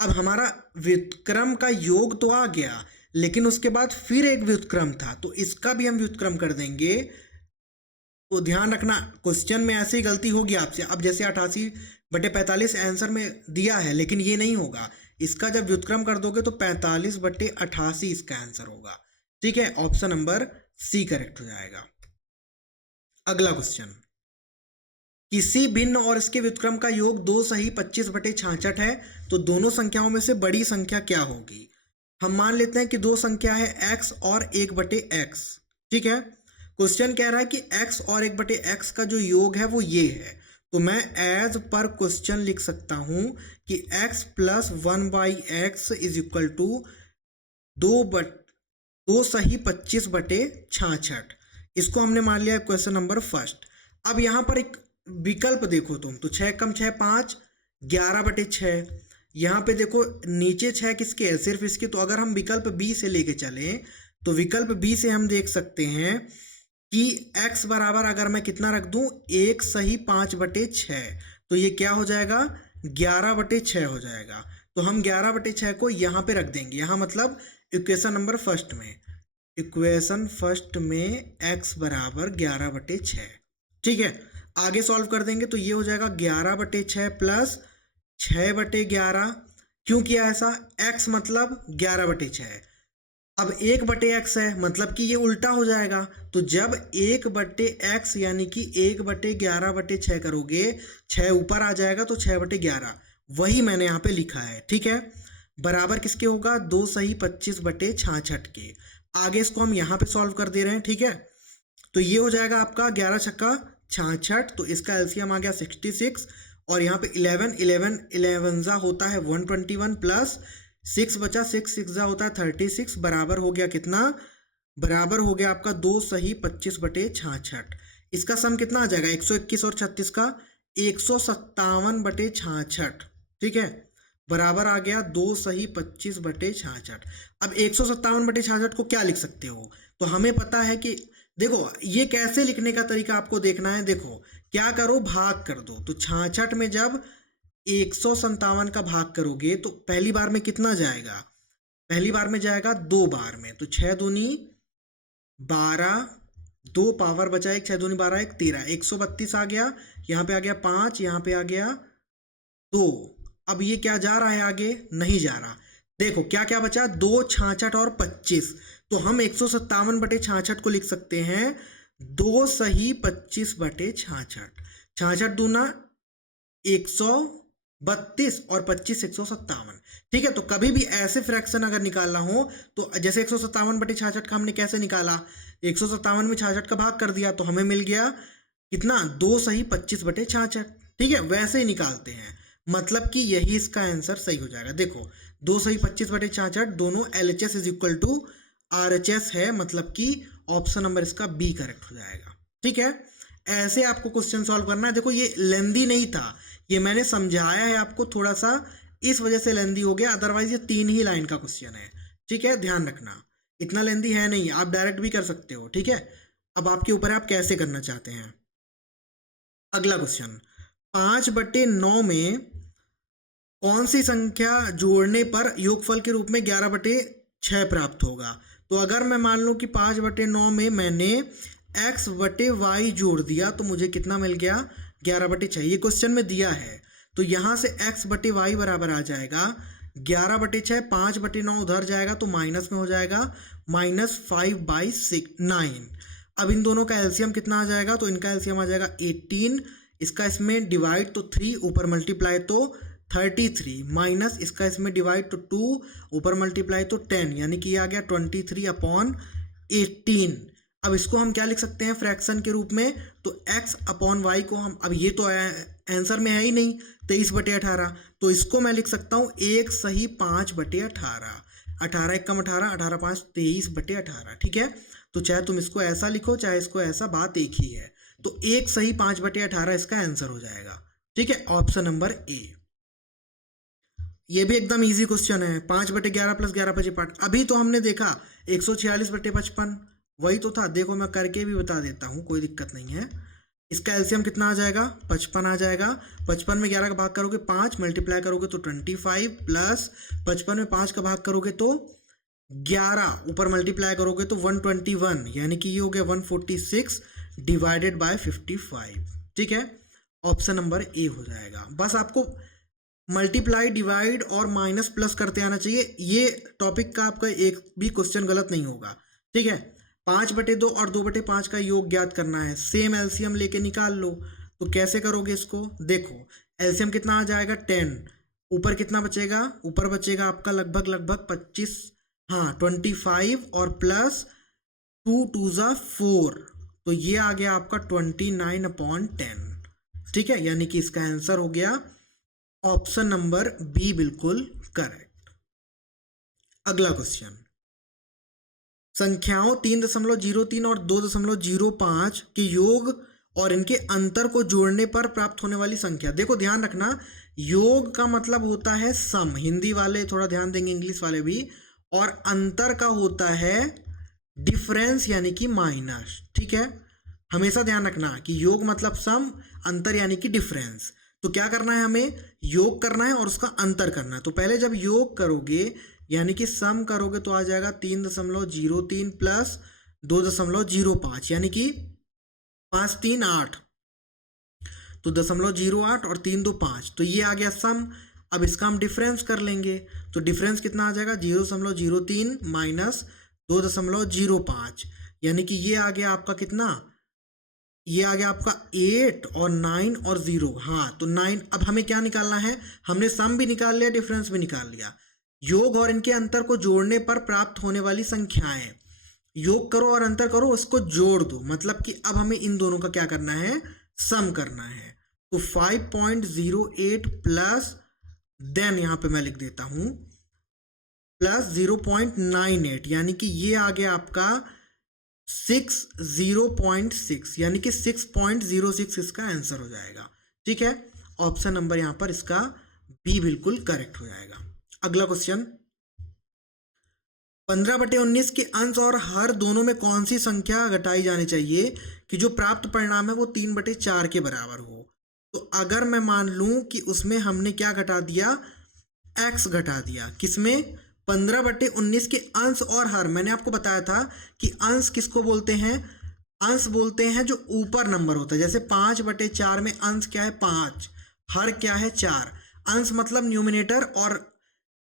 अब हमारा व्युत्क्रम का योग तो आ गया, लेकिन उसके बाद फिर एक व्युत्क्रम था, तो इसका भी हम व्युत्क्रम कर देंगे। तो ध्यान रखना, क्वेश्चन में ऐसे ही गलती होगी आपसे। अब जैसे 88 बटे 45 आंसर में दिया है, लेकिन ये नहीं होगा। इसका जब व्युत्क्रम कर दोगे तो 45 बटे 88 इसका आंसर होगा। ठीक है, ऑप्शन नंबर सी करेक्ट हो जाएगा। अगला क्वेश्चन, किसी भिन्न और इसके व्युत्क्रम का योग 2 सही 25 बटे 66 है, तो दोनों संख्याओं में से बड़ी संख्या क्या होगी? हम मान लेते हैं कि दो संख्या है x और 1 बटे x। ठीक है, क्वेश्चन कह रहा है कि x और 1 बटे x का जो योग है वो ये है, तो मैं एज पर क्वेश्चन लिख सकता हूं कि x plus 1 by x is equal to 2 सही 25 बटे 66। इसको हमने मान लिया क्वेश्चन नंबर फर्स्ट। अब यहाँ पर एक विकल्प देखो तुम, तो 6 कम 6 5, 11 बटे 6। यहाँ पे देखो नीचे 6 किसके है? सिर्फ इसके। तो अगर हम विकल्प बी से लेके चलें तो विकल्प बी से हम देख सकते हैं कि x बराबर अगर मैं कितना रख दूं, 1 सही 5 बटे 6, तो ये क्या हो जाएगा? 11 बटे 6 हो जाएगा। तो हम 11 बटे 6 को यहाँ पे रख देंगे, यहाँ मतलब इक्वेशन नंबर फर्स्ट में। इक्वेशन फर्स्ट में x बराबर 11 बटे 6। ठीक है, आगे सॉल्व कर देंगे तो ये हो जाएगा 11 बटे 6 प्लस 6 बटे 11। क्यों किया ऐसा? x मतलब 11 बटे 6। अब 1 बटे x है, मतलब कि ये उल्टा हो जाएगा। तो जब 1 बटे x यानी कि 1 बटे 11 बटे 6 करोगे, 6 ऊपर आ जाएगा तो 6 बटे 11, वही मैंने यहाँ पे लिखा है। ठीक है, बराबर किसके होगा? 2 सही 25 बटे 66 के। आगे इसको हम यहाँ पे सॉल्व कर दे रहे हैं। ठीक है, तो ये हो जाएगा आपका 11 छक्का 66, तो इसका एलसीएम आ गया 66, और यहाँ पे 11 जा होता है 121 प्लस 6 बचा 6 जा होता है 36, बराबर हो गया कितना? बराबर हो गया आपका 2 सही 25 बटे 66। इसका सम कितना आ जाएगा? 121 और 36 का 157 बटे 66। ठीक है, बराबर आ गया 2 सही 25 बटे 66। अब 157 बटे 66 को क्या लिख सकते हो? तो हमें पता है कि देखो ये कैसे लिखने का तरीका आपको देखना है। देखो क्या करो, भाग कर दो। तो 66 में जब 157 का भाग करोगे तो पहली बार में कितना जाएगा? पहली बार में जाएगा 2 बार में, तो 6 दूनी 12, 2 पावर बचा 1, 6 दूनी 12, 1 13, 132 आ गया। यहाँ पे आ गया 5, यहाँ पे आ गया 2। अब ये क्या जा रहा है? आगे नहीं जा रहा। देखो क्या क्या बचा? 2 66 और 25। तो हम 157 बटे 66 को लिख सकते हैं 2 सही 25 बटे 66। 66 दूना 132 और 25 157। ठीक है, तो कभी भी ऐसे फ्रैक्शन अगर निकालना हो तो जैसे 157 बटे 66 का हमने कैसे निकाला? 157 में 66 का भाग कर दिया तो हमें मिल गया कितना? 2 सही 25 बटे 66। ठीक है, वैसे ही निकालते हैं, मतलब कि यही इसका आंसर सही हो जाएगा। देखो 2 सही 25 बटे 66 दोनों LHS is equal to RHS है, मतलब कि ऑप्शन नंबर इसका बी करेक्ट हो जाएगा। ठीक है, ऐसे आपको क्वेश्चन सॉल्व करना है। देखो ये लेंदी नहीं था, ये मैंने समझाया है आपको थोड़ा सा, इस वजह से लेंदी हो गया, अदरवाइज ये 3 ही लाइन का क्वेश्चन है। ठीक है, ध्यान रखना, इतना लेंदी है नहीं, आप डायरेक्ट भी कर सकते हो। ठीक है, अब आपके ऊपर है आप कैसे करना चाहते हैं। अगला क्वेश्चन, 5 बटे 9 में कौन सी संख्या जोड़ने पर योगफल के रूप में 11 बटे 6 प्राप्त होगा? तो अगर मैं मान लूँ कि 5 बटे 9 में मैंने x बटे y जोड़ दिया तो मुझे कितना मिल गया? 11 बटे 6। ये क्वेश्चन में दिया है, तो यहाँ से x बटे y बराबर आ जाएगा 11 बटे 6। 5 बटे 9 उधर जाएगा तो माइनस में हो जाएगा -5/9। अब इन दोनों का एलसीएम कितना आ जाएगा? तो इनका एलसीएम आ जाएगा 18, इसका इसमें डिवाइड तो 3, ऊपर मल्टीप्लाई तो 33, माइनस इसका इसमें डिवाइड तो 2, ऊपर मल्टीप्लाई तो 10, यानी कि ये आ गया 23/18। अब इसको हम क्या लिख सकते हैं फ्रैक्शन के रूप में? तो x/y को हम, अब ये तो आंसर में है ही नहीं 23 बटे 18, तो इसको मैं लिख सकता हूँ 1 सही 5 बटे 18। 18 1 कम 18, 18 5 23 बटे 18। ठीक है, तो चाहे तुम इसको ऐसा लिखो चाहे इसको ऐसा, बात एक ही है। तो 1 सही 5 बटे 18 इसका आंसर हो जाएगा। ठीक है, ऑप्शन नंबर ए। ये भी एकदम इजी क्वेश्चन है। 5 बटे 11 प्लस 11 बचे 5। अभी तो हमने देखा 146 बटे 55, वही तो था। देखो मैं करके भी बता देता हूँ, कोई दिक्कत नहीं है। इसका एलसीएम कितना आ जाएगा? 55 आ जाएगा। 55 में 11 का भाग करोगे 5, मल्टीप्लाई करोगे तो 25, प्लस 55 में 5 का भाग करोगे तो 11, ऊपर मल्टीप्लाई करोगे तो 121, यानी कि ये हो गया 146 डिवाइडेड बाय 55। ठीक है, ऑप्शन नंबर ए हो जाएगा। बस आपको मल्टीप्लाई, डिवाइड और माइनस प्लस करते आना चाहिए। ये टॉपिक का आपका एक भी क्वेश्चन गलत नहीं होगा, ठीक है। 5/2 और 2/5 का योग ज्ञात करना है, सेम एलसीएम लेके निकाल लो। तो कैसे करोगे इसको, देखो एलसीएम कितना आ जाएगा 10, ऊपर कितना बचेगा, ऊपर बचेगा आपका लगभग 25, हाँ 25 और प्लस 2 2 जा 4, तो ये आ गया आपका 29/10, ठीक है। यानी कि इसका आंसर हो गया ऑप्शन नंबर बी, बिल्कुल करेक्ट। अगला क्वेश्चन, संख्याओं 3.03 और 2.05 के योग और इनके अंतर को जोड़ने पर प्राप्त होने वाली संख्या। देखो ध्यान रखना, योग का मतलब होता है सम, हिंदी वाले थोड़ा ध्यान देंगे, इंग्लिश वाले भी। और अंतर का होता है डिफरेंस यानी कि माइनस, ठीक है। हमेशा ध्यान रखना कि योग मतलब सम, अंतर यानी कि डिफरेंस। तो क्या करना है, हमें योग करना है और उसका अंतर करना है। तो पहले जब योग करोगे यानी कि सम करोगे तो आ जाएगा 3.03 प्लस 2.05 यानी कि 5 3 8, तो 0.08 और 3 2 5, तो ये आ गया सम। अब इसका हम डिफरेंस कर लेंगे, तो डिफरेंस कितना आ जाएगा 0.03 माइनस 2.05, यानी कि ये आ गया आपका कितना, ये आ गया आपका 8 और 9 और 0, हाँ तो 9। अब हमें क्या निकालना है, हमने सम भी निकाल लिया, डिफरेंस भी निकाल लिया। योग और इनके अंतर को जोड़ने पर प्राप्त होने वाली संख्याएं, योग करो और अंतर करो, उसको जोड़ दो, मतलब कि अब हमें इन दोनों का क्या करना है, सम करना है। तो 5.08 प्लस, देन यहां पे मैं लिख देता हूं प्लस 0.98, यानी कि ये आ गया आपका 0.6, यानी कि 6.06 इसका आंसर हो जाएगा, ठीक है। ऑप्शन नंबर यहां पर इसका बी बिल्कुल करेक्ट हो जाएगा। अगला क्वेश्चन, 15/19 के अंश और हर दोनों में कौन सी संख्या घटाई जानी चाहिए कि जो प्राप्त परिणाम है वो 3/4 के बराबर हो। तो अगर मैं मान लूं कि उसमें हमने क्या घटा दिया, x घटा दिया, किसमें 15/19 के अंश और हर। मैंने आपको बताया था कि अंश किसको बोलते हैं, अंश बोलते हैं जो ऊपर नंबर होता है। जैसे 5/4 में अंश क्या है 5, हर क्या है 4। अंश मतलब न्यूमिनेटर और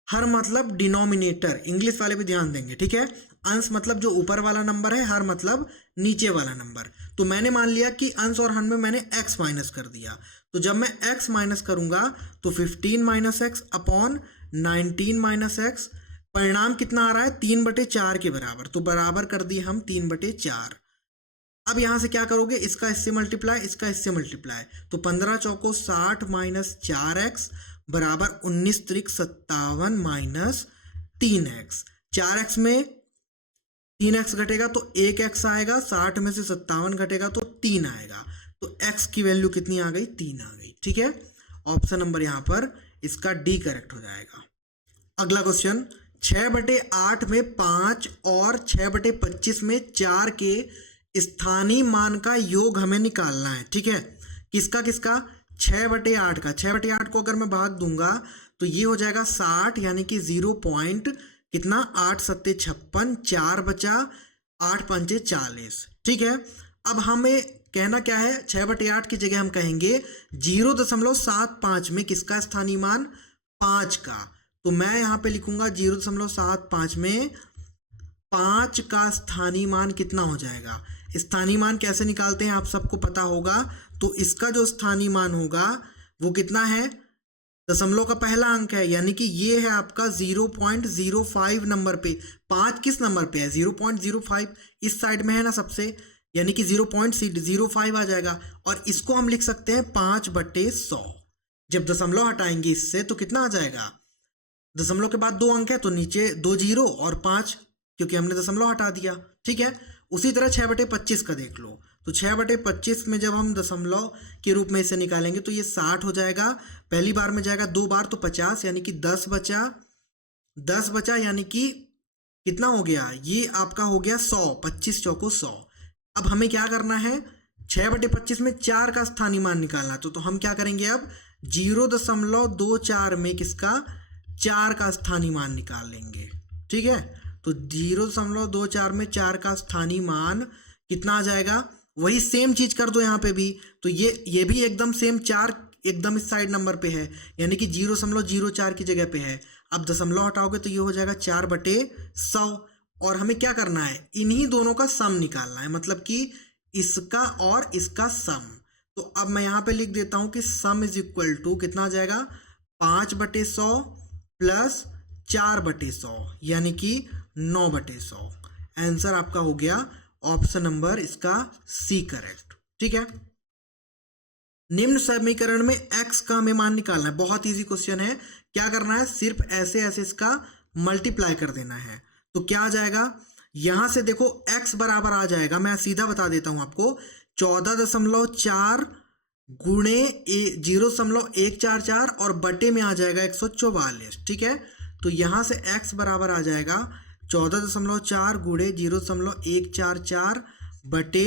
हर मतलब डिनोमिनेटर, इंग्लिश वाले भी ध्यान देंगे, ठीक है। अंश मतलब जो ऊपर वाला नंबर है, हर मतलब नीचे वाला नंबर। तो मैंने मान लिया कि अंश और हर में मैंने x माइनस कर दिया, तो जब मैं x माइनस करूंगा तो 15 minus x upon 19 minus x, परिणाम कितना आ रहा है 3/4 के बराबर, तो बराबर कर दिए हम 3/4। अब यहां से क्या करोगे, इसका इससे मल्टीप्लाई, इसका इससे मल्टीप्लाई, तो 15 चौको 60 माइनस 4x बराबर 19 त्रिक 57 माइनस 3x। 4x में 3x घटेगा तो 1x आएगा, 60 में से 57 घटेगा तो 3 आएगा, तो x की वैल्यू कितनी आ गई, 3 आ गई, ठीक है। ऑप्शन नंबर यहां पर इसका डी करेक्ट हो जाएगा। अगला क्वेश्चन, 6/8 में 5 और 6/25 में 4 के स्थानीय मान का योग हमें निकालना है, ठीक है। किसका किसका, 6/8 का। 6/8 को अगर मैं भाग दूंगा तो ये हो जाएगा 60, यानी कि 0 पॉइंट कितना 8 7 56, 4 बचा 8 5 40, ठीक है। अब हमें कहना क्या है, 6/8 की जगह हम कहेंगे 0.75 में किसका स्थानीय मान, 5 का। तो मैं यहाँ पे लिखूंगा 0.75 में 5 का स्थानीय मान कितना हो जाएगा। स्थानीय मान कैसे निकालते हैं आप सबको पता होगा, तो इसका जो स्थानीय मान होगा वो कितना है, दशमलव का पहला अंक है, यानी कि ये है आपका 0.05 नंबर पे। 5 किस नंबर पे है, 0.05 इस साइड में है ना सबसे, यानी कि 0.05 आ जाएगा। और इसको हम लिख सकते हैं 5/100। जब दशमलव हटाएंगे इससे तो कितना आ जाएगा, दशमलव के बाद 2 अंक है तो नीचे 2 जीरो और 5, क्योंकि हमने दशमलव हटा दिया, ठीक है। उसी तरह 6/25 का देख लो, तो 6/25 में जब हम दशमलव के रूप में इसे निकालेंगे तो ये 60 हो जाएगा, पहली बार में जाएगा 2 बार तो 50, यानी कि 10 बचा, यानी कि कितना हो गया, ये आपका हो गया 100, 25 चौको 100। अब हमें क्या करना है, 6/25 में 4 का स्थानीय मान निकालना, तो हम क्या करेंगे, अब 0.24 में किसका 4 का स्थानीय मान निकाल लेंगे, ठीक है। तो 0.24 में 4 का स्थानीय मान कितना आ जाएगा, वही सेम चीज कर दो यहाँ पे भी, तो ये भी एकदम सेम, 4 एकदम इस साइड नंबर पे है, यानी कि 0.04 की जगह पे है। अब दशमलव हटाओगे तो ये हो जाएगा 4/100। और हमें क्या करना है, इन्हीं दोनों का सम निकालना है, मतलब कि इसका और इसका सम। तो अब मैं यहाँ पे लिख देता हूँ कि सम इज इक्वल टू कितना आ जाएगा, 5/100 प्लस 4/100, यानी कि 9/100। आंसर आपका हो गया ऑप्शन नंबर इसका सी करेक्ट। ठीक है, निम्न समीकरण में x का हमें मान निकालना है। बहुत इजी क्वेश्चन है, क्या करना है, सिर्फ ऐसे ऐसे इसका मल्टीप्लाई कर देना है। तो क्या आ जाएगा, यहां से देखो x बराबर आ जाएगा, मैं सीधा बता देता हूं आपको, 14.4 गुणे 0.144 और बटे में आ जाएगा 144। ठीक है, तो यहां से x बराबर आ जाएगा 14.4 गुणे 0.144 बटे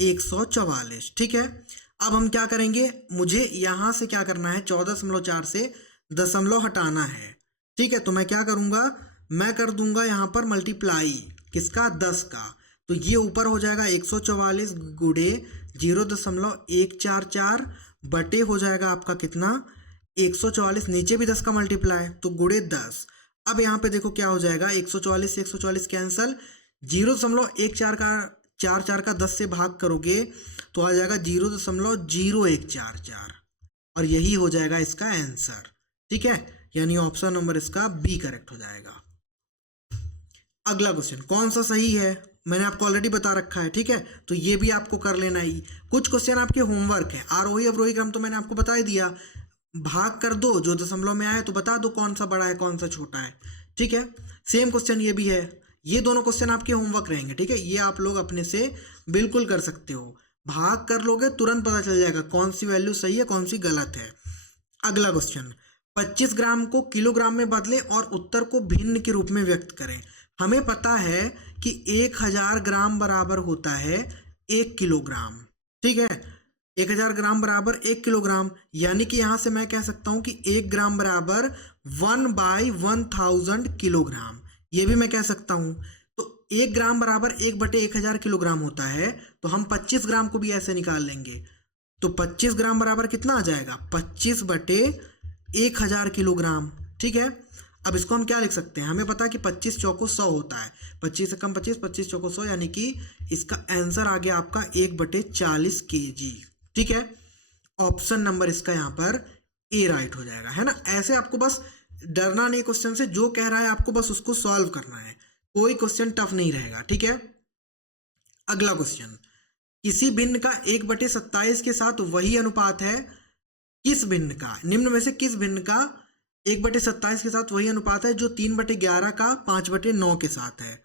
144। ठीक है, अब हम क्या करेंगे, मुझे यहां से क्या करना है, 14.4 से दशमलव हटाना है। ठीक है, तो मैं क्या करूंगा, मैं कर दूंगा यहां पर मल्टीप्लाई किसका, 10 का। तो ये ऊपर हो जाएगा 144 गुणे 0.144 बटे हो जाएगा आपका कितना, 144, नीचे भी 10 का मल्टीप्लाई, तो गुणे 10। अब यहाँ पे देखो क्या हो जाएगा, 144 से 144 कैंसल, 0.144 का 10 से भाग करोगे तो आ जाएगा 0.0144 और यही हो जाएगा इसका आंसर। ठीक है, यानी ऑप्शन नंबर इसका बी करेक्ट हो जाएगा। अगला क्वेश्चन कौन सा सही है, मैंने आपको ऑलरेडी बता रखा है। ठीक है, तो ये भी आपको कर लेना ही। कुछ क्वेश्चन आपके होमवर्क है, आरोही अवरोही क्रम तो मैंने आपको बता ही दिया, भाग कर दो, जो दशमलव में आए तो बता दो कौन सा बड़ा है कौन सा छोटा है। ठीक है, सेम क्वेश्चन ये भी है, ये दोनों क्वेश्चन आपके होमवर्क रहेंगे। ठीक है, ये आप लोग अपने से बिल्कुल कर सकते हो, भाग कर लोगे तुरंत पता चल जाएगा कौन सी वैल्यू सही है कौन सी गलत है। अगला क्वेश्चन, 25 ग्राम को किलोग्राम में बदलें और उत्तर को भिन्न के रूप में व्यक्त करें। हमें पता है कि 1000 ग्राम बराबर होता है 1 किलोग्राम। ठीक है, 1000 ग्राम बराबर 1 किलोग्राम, यानी कि यहां से मैं कह सकता हूं कि 1 ग्राम बराबर 1/1000 किलोग्राम, ये भी मैं कह सकता हूं। तो 1 ग्राम बराबर 1/1000 किलोग्राम होता है, तो हम 25 ग्राम को भी ऐसे निकाल लेंगे। तो 25 ग्राम बराबर कितना आ जाएगा, 25/1000 किलोग्राम। ठीक है, अब इसको हम क्या लिख सकते हैं, हमें पता है कि 25 चौको 100 होता है, 25 से कम 25, 25 चौको 100, यानी कि इसका आंसर आ गया आपका 1/40 kg। ठीक है, ऑप्शन नंबर इसका यहाँ पर ए राइट हो जाएगा, है ना। ऐसे आपको बस डरना नहीं क्वेश्चन से, जो कह रहा है आपको बस उसको सॉल्व करना है, कोई क्वेश्चन टफ नहीं रहेगा। ठीक है, अगला क्वेश्चन, किसी भिन्न का 1/27 के साथ वही अनुपात है, किस भिन्न का, निम्न में से किस भिन्न का 1/27 के साथ वही अनुपात है जो 3/11 का 5/9 के साथ है।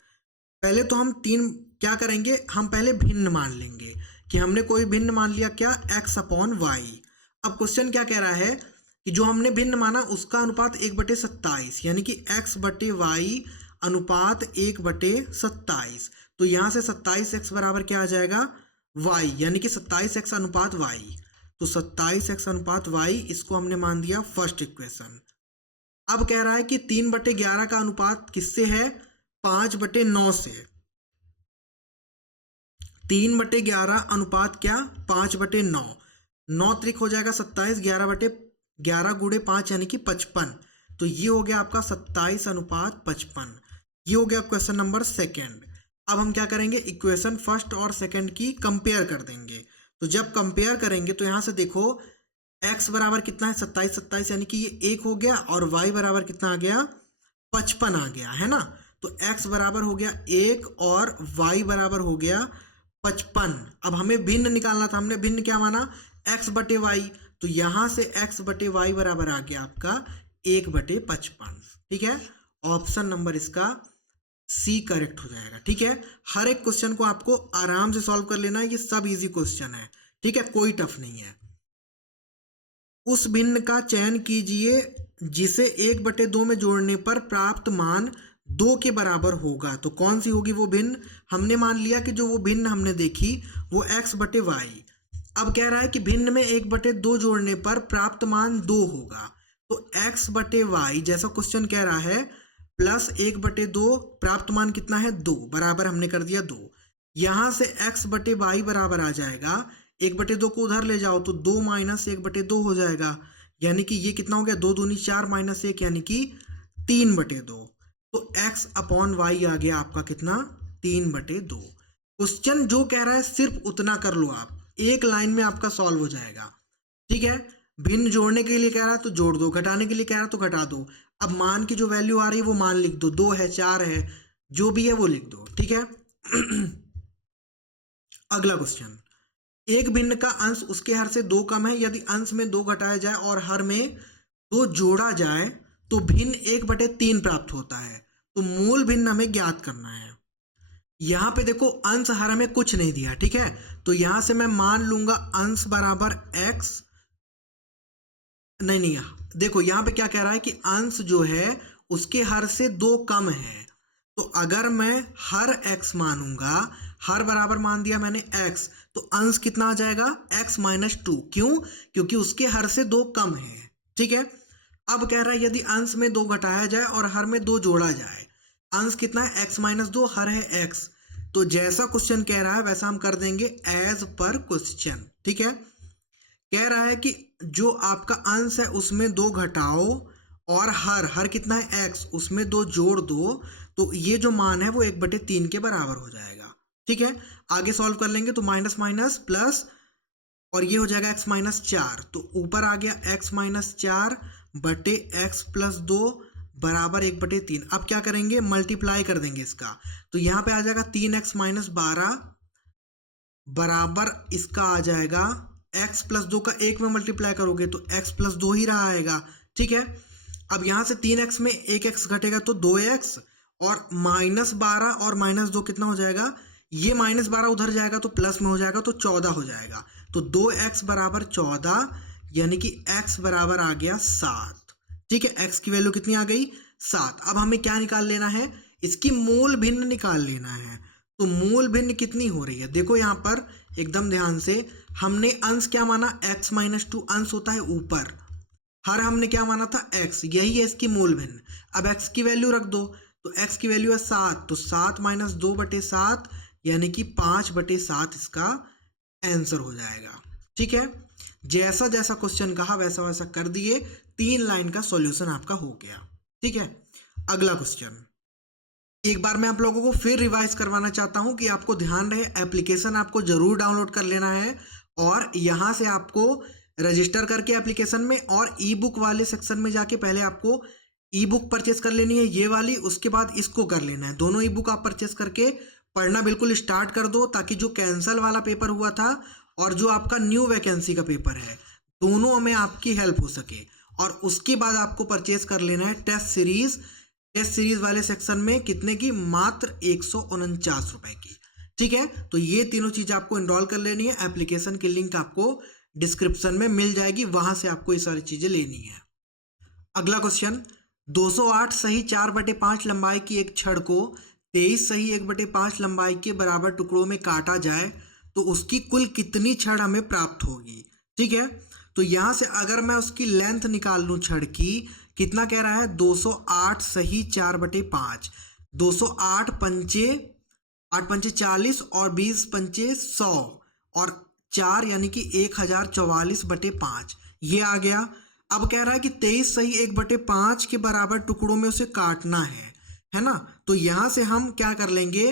पहले तो हम क्या करेंगे, हम पहले भिन्न मान लेंगे कि हमने कोई भिन्न मान लिया, क्या, x/y। अब क्वेश्चन क्या कह रहा है कि जो हमने भिन्न माना उसका अनुपात 1/27, यानी कि x/y अनुपात 1/27। तो यहां से 27x बराबर क्या आ जाएगा, y, यानी कि 27x अनुपात y। तो 27x अनुपात y, इसको हमने मान दिया फर्स्ट इक्वेशन। अब कह रहा है कि 3/11 का अनुपात किससे है, 5/9 से। 3/11 अनुपात क्या, 5/9, 9 त्रिक हो जाएगा 27, 11/11 गुणे 5 यानी कि 55। तो ये हो गया आपका 27 अनुपात 55। ये हो गया क्वेश्चन नंबर सेकंड। अब हम क्या करेंगे, इक्वेशन फर्स्ट और सेकंड की कंपेयर कर देंगे। तो जब कंपेयर करेंगे तो यहां से देखो x बराबर कितना है, 27, यानी कि ये 1 हो गया, और y बराबर कितना आ गया, 55 आ गया, है ना। तो x बराबर हो गया 1 और y बराबर हो गया 55। अब हमें भिन्न निकालना था, हमने भिन्न क्या माना, x/y। तो यहां से x/y बराबर आ गया आपका 1/55। ठीक है, ऑप्शन नंबर इसका सी करेक्ट हो जाएगा। ठीक है, हर एक क्वेश्चन को आपको आराम से सॉल्व कर लेना है, ये सब इजी क्वेश्चन है। ठीक है, कोई टफ नहीं है। उस भिन्न का चयन कीजिए जिसे 1/2 में जोड़ने पर प्राप्त मान 2 के बराबर होगा। तो कौन सी होगी वो भिन्न, हमने मान लिया कि जो वो भिन्न हमने देखी वो x/y। अब कह रहा है कि भिन्न में 1/2 जोड़ने पर प्राप्त मान 2 होगा। तो x/y जैसा क्वेश्चन कह रहा है, प्लस 1/2 प्राप्त मान कितना है, 2, बराबर हमने कर दिया 2। यहां से x बटे वाई बराबर आ जाएगा 1/2 को उधर ले जाओ तो 2 माइनस 1/2 हो जाएगा, यानी कि ये कितना हो गया 2 दूनी 4 माइनस 1 यानी कि 3/2। तो x अपॉन वाई आ गया आपका कितना 3/2। क्वेश्चन जो कह रहा है सिर्फ उतना कर लो आप, एक लाइन में आपका सॉल्व हो जाएगा। ठीक है, भिन्न जोड़ने के लिए कह रहा है तो जोड़ दो, घटाने के लिए कह रहा है तो घटा दो। अब मान की जो वैल्यू आ रही है वो मान लिख दो, 2 है 4 है जो भी है वो लिख दो। ठीक है अगला क्वेश्चन, एक भिन्न का अंश उसके हर से 2 कम है, यदि अंश में 2 घटाया जाए और हर में 2 जोड़ा जाए तो भिन्न 1/3 प्राप्त होता है। तो मूल भिन्न हमें ज्ञात करना है। यहां पे देखो अंश हर हमें कुछ नहीं दिया, ठीक है, तो यहां से मैं मान लूंगा अंश बराबर x, नहीं देखो यहां पे क्या कह रहा है कि अंश जो है उसके हर से 2 कम है, तो अगर मैं हर x मानूंगा, हर बराबर मान दिया मैंने x, तो अंश कितना आ जाएगा x माइनस 2। क्यों? क्योंकि उसके हर से 2 कम है। ठीक है, अब कह रहा है यदि अंश में 2 घटाया जाए और हर में 2 जोड़ा जाए, अंश कितना है x माइनस 2, हर है x। तो जैसा क्वेश्चन कह रहा है वैसा हम कर देंगे एज पर क्वेश्चन। ठीक है, कह रहा है कि जो आपका अंश है उसमें 2 घटाओ और हर कितना है x, उसमें 2 जोड़ दो, तो ये जो मान है वो 1/3 के बराबर हो जाएगा। ठीक है, आगे सॉल्व कर लेंगे तो माइनस माइनस प्लस और ये हो जाएगा x माइनस 4, तो ऊपर आ गया x माइनस 4 बटे x प्लस 2 बराबर 1/3। अब क्या करेंगे मल्टीप्लाई कर देंगे इसका, तो यहाँ पे आ जाएगा 3x माइनस 12 बराबर इसका आ जाएगा x प्लस 2 का 1 में मल्टीप्लाई करोगे तो x प्लस 2 ही रहा आएगा। ठीक है, अब यहाँ से 3x में 1x घटेगा तो 2x और माइनस 12 और माइनस 2 कितना हो जाएगा, ये माइनस 12 उधर जाएगा तो प्लस में हो जाएगा तो 14 हो जाएगा। तो 2x बराबर 14 यानी कि x बराबर आ गया 7। ठीक है, x की वैल्यू कितनी आ गई 7। अब हमें क्या निकाल लेना है, इसकी मूल भिन्न निकाल लेना है। तो मूल भिन्न कितनी हो रही है, देखो यहाँ पर एकदम ध्यान से, हमने अंश क्या माना x माइनस 2, अंश होता है ऊपर, हर हमने क्या माना था x, यही है इसकी मूल भिन्न। अब x की वैल्यू रख दो, तो x की वैल्यू है 7, तो 7 माइनस 2/7 यानी कि 5/7 इसका आंसर हो जाएगा। ठीक है, जैसा जैसा क्वेश्चन कहा वैसा वैसा कर दिए, 3 लाइन का सॉल्यूशन आपका हो गया। ठीक है, अगला क्वेश्चन एक बार मैं आप लोगों को फिर रिवाइज करवाना चाहता हूं कि आपको ध्यान रहे, एप्लीकेशन आपको जरूर डाउनलोड कर लेना है और यहां से आपको रजिस्टर करके एप्लीकेशन में और ई बुक वाले सेक्शन में जाके पहले आपको ई बुक परचेस कर लेनी है ये वाली, उसके बाद इसको कर लेना है। दोनों ई बुक आप परचेस करके पढ़ना बिल्कुल स्टार्ट कर दो, ताकि जो कैंसल वाला पेपर हुआ था और जो आपका न्यू वैकेंसी का पेपर है दोनों में आपकी हेल्प हो सके। और उसके बाद आपको परचेस कर लेना है टेस्ट सीरीज, टेस्ट सीरीज वाले सेक्शन में कितने की, मात्र 149 रुपए की। ठीक है, तो ये तीनों चीज आपको इनरोल कर लेनी है। एप्लीकेशन की लिंक आपको डिस्क्रिप्शन में मिल जाएगी, वहां से आपको ये सारी चीजें लेनी है। अगला क्वेश्चन, 208 सही 4/5 लंबाई की एक छड़ को 23 सही 1/5 लंबाई के बराबर टुकड़ों में काटा जाए तो उसकी कुल कितनी छड़ हमें प्राप्त होगी। ठीक है, तो यहां से अगर मैं उसकी लेंथ निकाल लूं छड़ की, कितना कह रहा है 208 सही 4/5, 208 पंचे 8 पंचे 40 और 20 पंचे 100 और 4 यानी कि 1044/5 ये आ गया। अब कह रहा है कि 23 सही 1/5 के बराबर टुकड़ों में उसे काटना है ना। तो यहां से हम क्या कर लेंगे,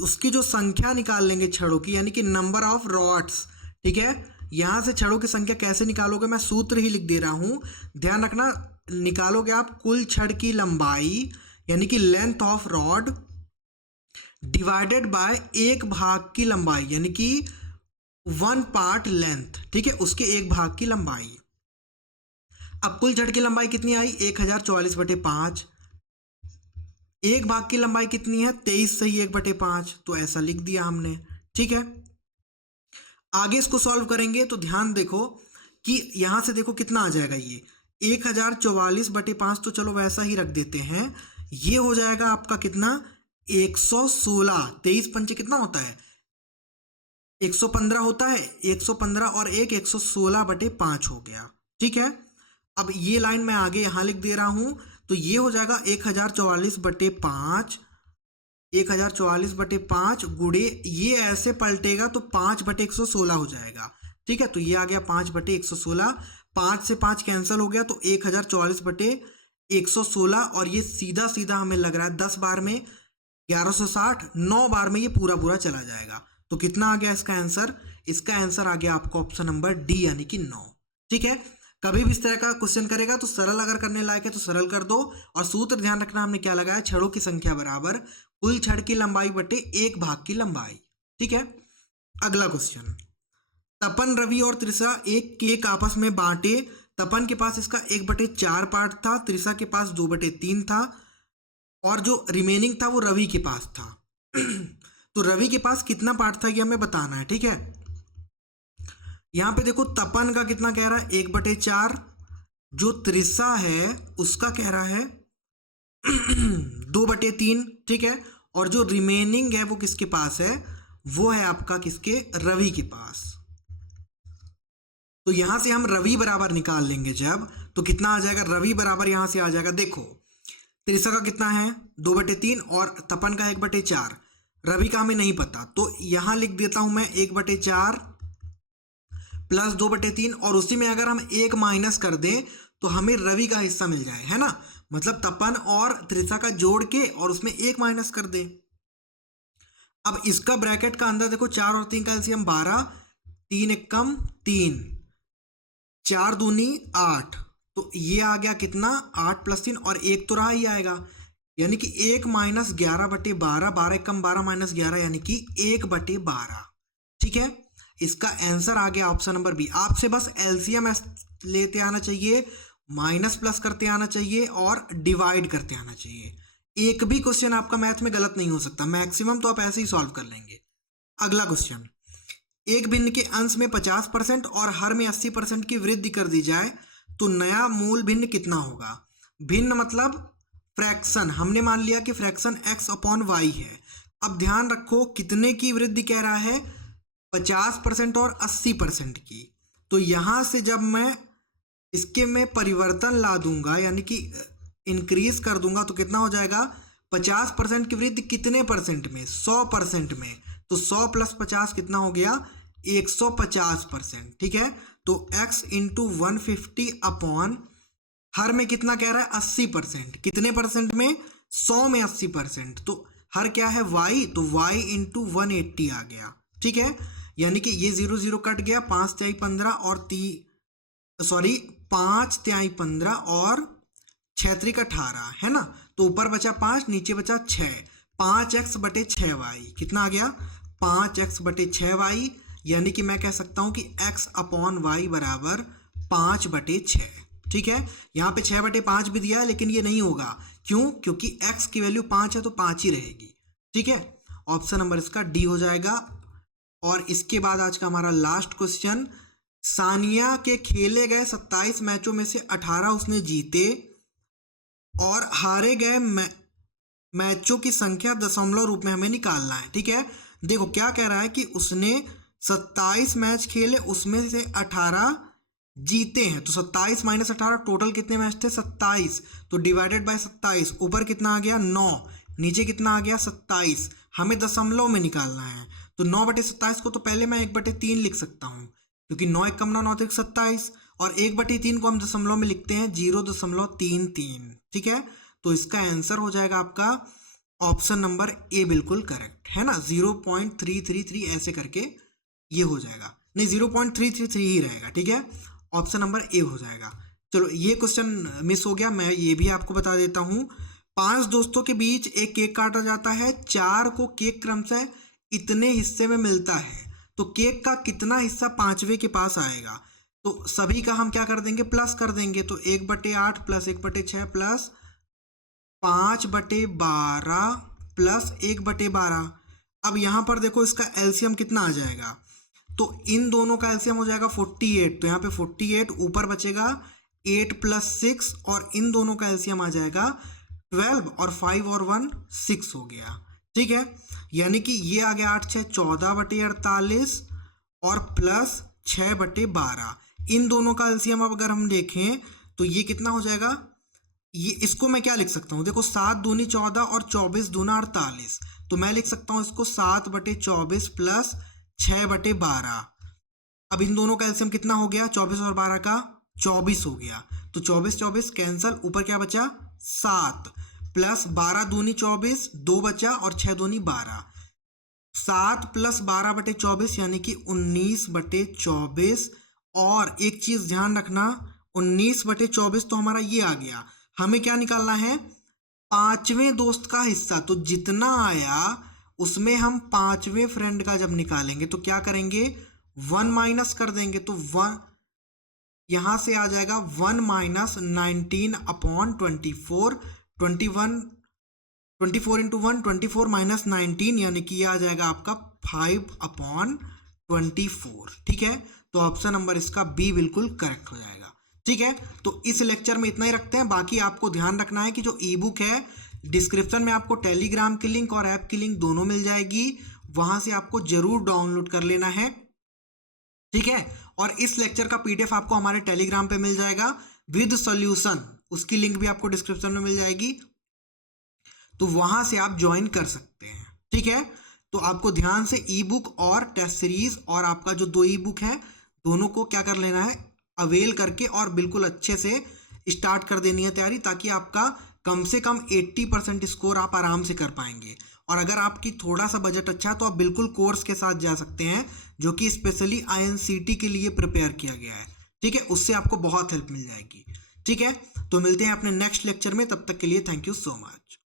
उसकी जो संख्या निकाल लेंगे छड़ों की, यानी कि नंबर ऑफ रॉड्स। ठीक है, यहां से छड़ों की संख्या कैसे निकालोगे, मैं सूत्र ही लिख दे रहा हूं, ध्यान रखना। निकालोगे आप कुल छड़ की लंबाई यानी कि length of rod divided by एक भाग की लंबाई यानी कि 1 पार्ट लेंथ। ठीक है, उसके एक भाग की लंबाई। अब कुल छड़ की लंबाई कितनी आई 1044/5, एक भाग की लंबाई कितनी है 23 सही 1/5, तो ऐसा लिख दिया हमने। ठीक है, आगे इसको सॉल्व करेंगे तो ध्यान देखो कि यहां से देखो कितना आ जाएगा, ये 1044/5 तो चलो वैसा ही रख देते हैं, ये हो जाएगा आपका कितना 116, 23 पंचे कितना होता है 115 होता है, 115 और 116/5 हो गया। ठीक है, अब ये लाइन मैं आगे यहां लिख दे रहा हूं, तो ये हो जाएगा 1044/5 1044/5 गुड़े ये ऐसे पलटेगा तो 5/116 हो जाएगा। ठीक है, तो ये आ गया 5/116। 5 से 5 कैंसिल हो गया तो 1044/116 और ये सीधा सीधा हमें लग रहा है 10 बार में 1160, 9 बार में ये पूरा पूरा चला जाएगा। तो कितना आ गया इसका आंसर? इसका आंसर आ गया आपको ऑप्शन नंबर डी यानी कि 9। ठीक है, कभी भी इस तरह का क्वेश्चन करेगा तो सरल अगर करने लायक है तो सरल कर दो। और सूत्र ध्यान रखना हमने क्या लगाया, छड़ों की संख्या बराबर कुल छड़ की लंबाई बटे एक भाग की लंबाई। ठीक है, अगला क्वेश्चन, तपन, रवि और त्रिषा एक केक आपस में बांटे। तपन के पास इसका 1/4 पार्ट था, त्रिषा के पास 2/3 था और जो रिमेनिंग था वो रवि के पास था। तो रवि के पास कितना पार्ट था ये हमें बताना है। ठीक है, यहां पे देखो तपन का कितना कह रहा है 1/4, जो त्रिषा है उसका कह रहा है 2/3। ठीक है, और जो रिमेनिंग है वो किसके पास है, वो है आपका किसके, रवि के पास। तो यहां से हम रवि बराबर निकाल लेंगे जब, तो कितना आ जाएगा, रवि बराबर यहां से आ जाएगा, देखो त्रिषा का कितना है 2/3 और तपन का 1/4, रवि का हमें नहीं पता, तो यहां लिख देता हूं मैं 1/4 प्लस 2/3 और उसी में अगर हम 1 माइनस कर दें तो हमें रवि का हिस्सा मिल जाए, है ना। मतलब तपन और त्रिषा का जोड़ के और उसमें 1 माइनस कर दें। अब इसका ब्रैकेट का अंदर देखो 4 और 3 का एलसीएम 12, 3 एकम 3, 4 दूनी 8, तो ये आ गया कितना 8 + 3 और 1 तो रहा ही आएगा, यानी कि 1 - 11/12, 12 एकम 12 - 11 यानी कि 1/12। ठीक है, इसका आंसर आ गया ऑप्शन नंबर बी। आपसे बस एलसीएम लेते आना चाहिए, माइनस प्लस करते आना चाहिए और डिवाइड करते आना चाहिए। एक भी क्वेश्चन आपका मैथ में गलत नहीं हो सकता, मैक्सिमम तो आप ऐसे ही सॉल्व कर लेंगे। अगला क्वेश्चन, एक भिन्न के अंश में 50% और हर में 80% की वृद्धि कर दी जाए तो नया मूल भिन्न कितना होगा। भिन्न मतलब फ्रैक्शन, हमने मान लिया कि फ्रैक्शन x/y है। अब ध्यान रखो कितने की वृद्धि कह रहा है, 50% और 80% की। तो यहां से जब मैं इसके में परिवर्तन ला दूंगा यानी कि इंक्रीज कर दूंगा तो कितना हो जाएगा, 50% की वृद्धि कितने परसेंट में, 100% में, तो 100 + 50 कितना हो गया 150%। ठीक है, तो x × 150 अपॉन हर में कितना कह रहा है 80%, कितने परसेंट में, 100 में 80%, तो हर क्या है y, तो y × 180 आ गया। ठीक है, यानी कि ये 0 0 कट गया, 5 × 15 और 5 × 15 और 6 × 18 है ना, तो ऊपर बचा 5 नीचे बचा 6, 5x/6y कितना आ गया 5x/6y, यानी कि मैं कह सकता हूं कि x/y बराबर 5/6। ठीक है, यहाँ पे 6/5 भी दिया है लेकिन ये नहीं होगा, क्यों, क्योंकि x की वैल्यू 5 है तो 5 ही रहेगी। ठीक है, ऑप्शन नंबर इसका डी हो जाएगा। और इसके बाद आज का हमारा लास्ट क्वेश्चन, सानिया के खेले गए 27 मैचों में से 18 उसने जीते और हारे गए मैचों की संख्या दशमलव रूप में हमें निकालना है। ठीक है, देखो क्या कह रहा है कि उसने 27 मैच खेले, उसमें से 18 जीते हैं, तो 27 - 18 टोटल कितने मैच थे 27, तो डिवाइडेड बाय 27, ऊपर कितना आ गया 9, नीचे कितना आ गया 27, हमें दशमलव में निकालना है। तो 9/27 को तो पहले मैं 1/3 लिख सकता हूँ, क्योंकि 9 × 9 = 27 और 1/3 को हम दशमलव में लिखते हैं 0.33। ठीक है, तो इसका आंसर हो जाएगा आपका ऑप्शन नंबर ए, बिल्कुल करेक्ट है ना, 0.333 ऐसे करके ये हो जाएगा, नहीं 0.333 ही रहेगा। ठीक है, ऑप्शन नंबर ए हो जाएगा। चलो ये क्वेश्चन मिस हो गया, मैं ये भी आपको बता देता हूँ। 5 दोस्तों के बीच एक केक काटा जाता है, 4 को केक क्रमशः इतने हिस्से में मिलता है, तो केक का कितना हिस्सा 5वें के पास आएगा। तो सभी का हम क्या कर देंगे, प्लस कर देंगे, तो 1/8 प्लस 1/6 प्लस 5/12 प्लस 1/12। अब यहां पर देखो इसका एलसीएम कितना आ जाएगा, तो इन दोनों का एलसीएम हो जाएगा 48, तो यहाँ पे 48, ऊपर बचेगा 8 + 6 और इन दोनों का एलसीएम आ जाएगा 12 और 5 और 1 6 हो गया। ठीक है, यानी कि ये आ गया 8 × 6 = 14/48 और प्लस 6/12। इन दोनों का एलसीएम अब अगर हम देखें तो ये कितना हो जाएगा, ये इसको मैं क्या लिख सकता हूँ, देखो 7 दूनी 14 और 24 दूना 48, तो मैं लिख सकता हूँ इसको 7/24 प्लस 6/12। अब इन दोनों का एलसीएम कितना हो गया, 24 और 12 का 24 हो गया, तो 24 कैंसल, ऊपर क्या बचा 7 प्लस 12 दूनी 24, 2 बचा और 6 दूनी 12, 7 प्लस 12/24 यानी कि 19/24। और एक चीज ध्यान रखना, 19/24 तो हमारा ये आ गया, हमें क्या निकालना है, पांचवें दोस्त का हिस्सा। तो जितना आया उसमें हम पांचवें फ्रेंड का जब निकालेंगे तो क्या करेंगे, 1 माइनस कर देंगे, तो 1 यहां से आ जाएगा 1 माइनस 19/24, 24 इंटू 1 24 माइनस 19 यानी कि ये आ जाएगा आपका 5/24। ठीक है, तो ऑप्शन नंबर इसका बी बिल्कुल करेक्ट हो जाएगा। ठीक है, तो इस लेक्चर में इतना ही रखते हैं। बाकी आपको ध्यान रखना है कि जो ई बुक है, डिस्क्रिप्शन में आपको टेलीग्राम की लिंक और ऐप की लिंक दोनों मिल जाएगी, वहां से आपको जरूर डाउनलोड कर लेना है। ठीक है, और इस लेक्चर का पीडीएफ आपको हमारे टेलीग्राम पे मिल जाएगा विद सॉल्यूशन, उसकी लिंक भी आपको डिस्क्रिप्शन में मिल जाएगी, तो वहां से आप ज्वाइन कर सकते हैं। ठीक है, तो आपको ध्यान से ई बुक और टेस्ट सीरीज और आपका जो 2 ई बुक है दोनों को क्या कर लेना है, अवेल करके और बिल्कुल अच्छे से स्टार्ट कर देनी है तैयारी, ताकि आपका कम से कम 80% स्कोर आप आराम से कर पाएंगे। और अगर आपकी थोड़ा सा बजट अच्छा है तो आप बिल्कुल कोर्स के साथ जा सकते हैं, जो कि स्पेशली आईएनसीटी के लिए प्रिपेयर किया गया है। ठीक है, उससे आपको बहुत हेल्प मिल जाएगी। ठीक है, तो मिलते हैं अपने नेक्स्ट लेक्चर में, तब तक के लिए थैंक यू सो मच।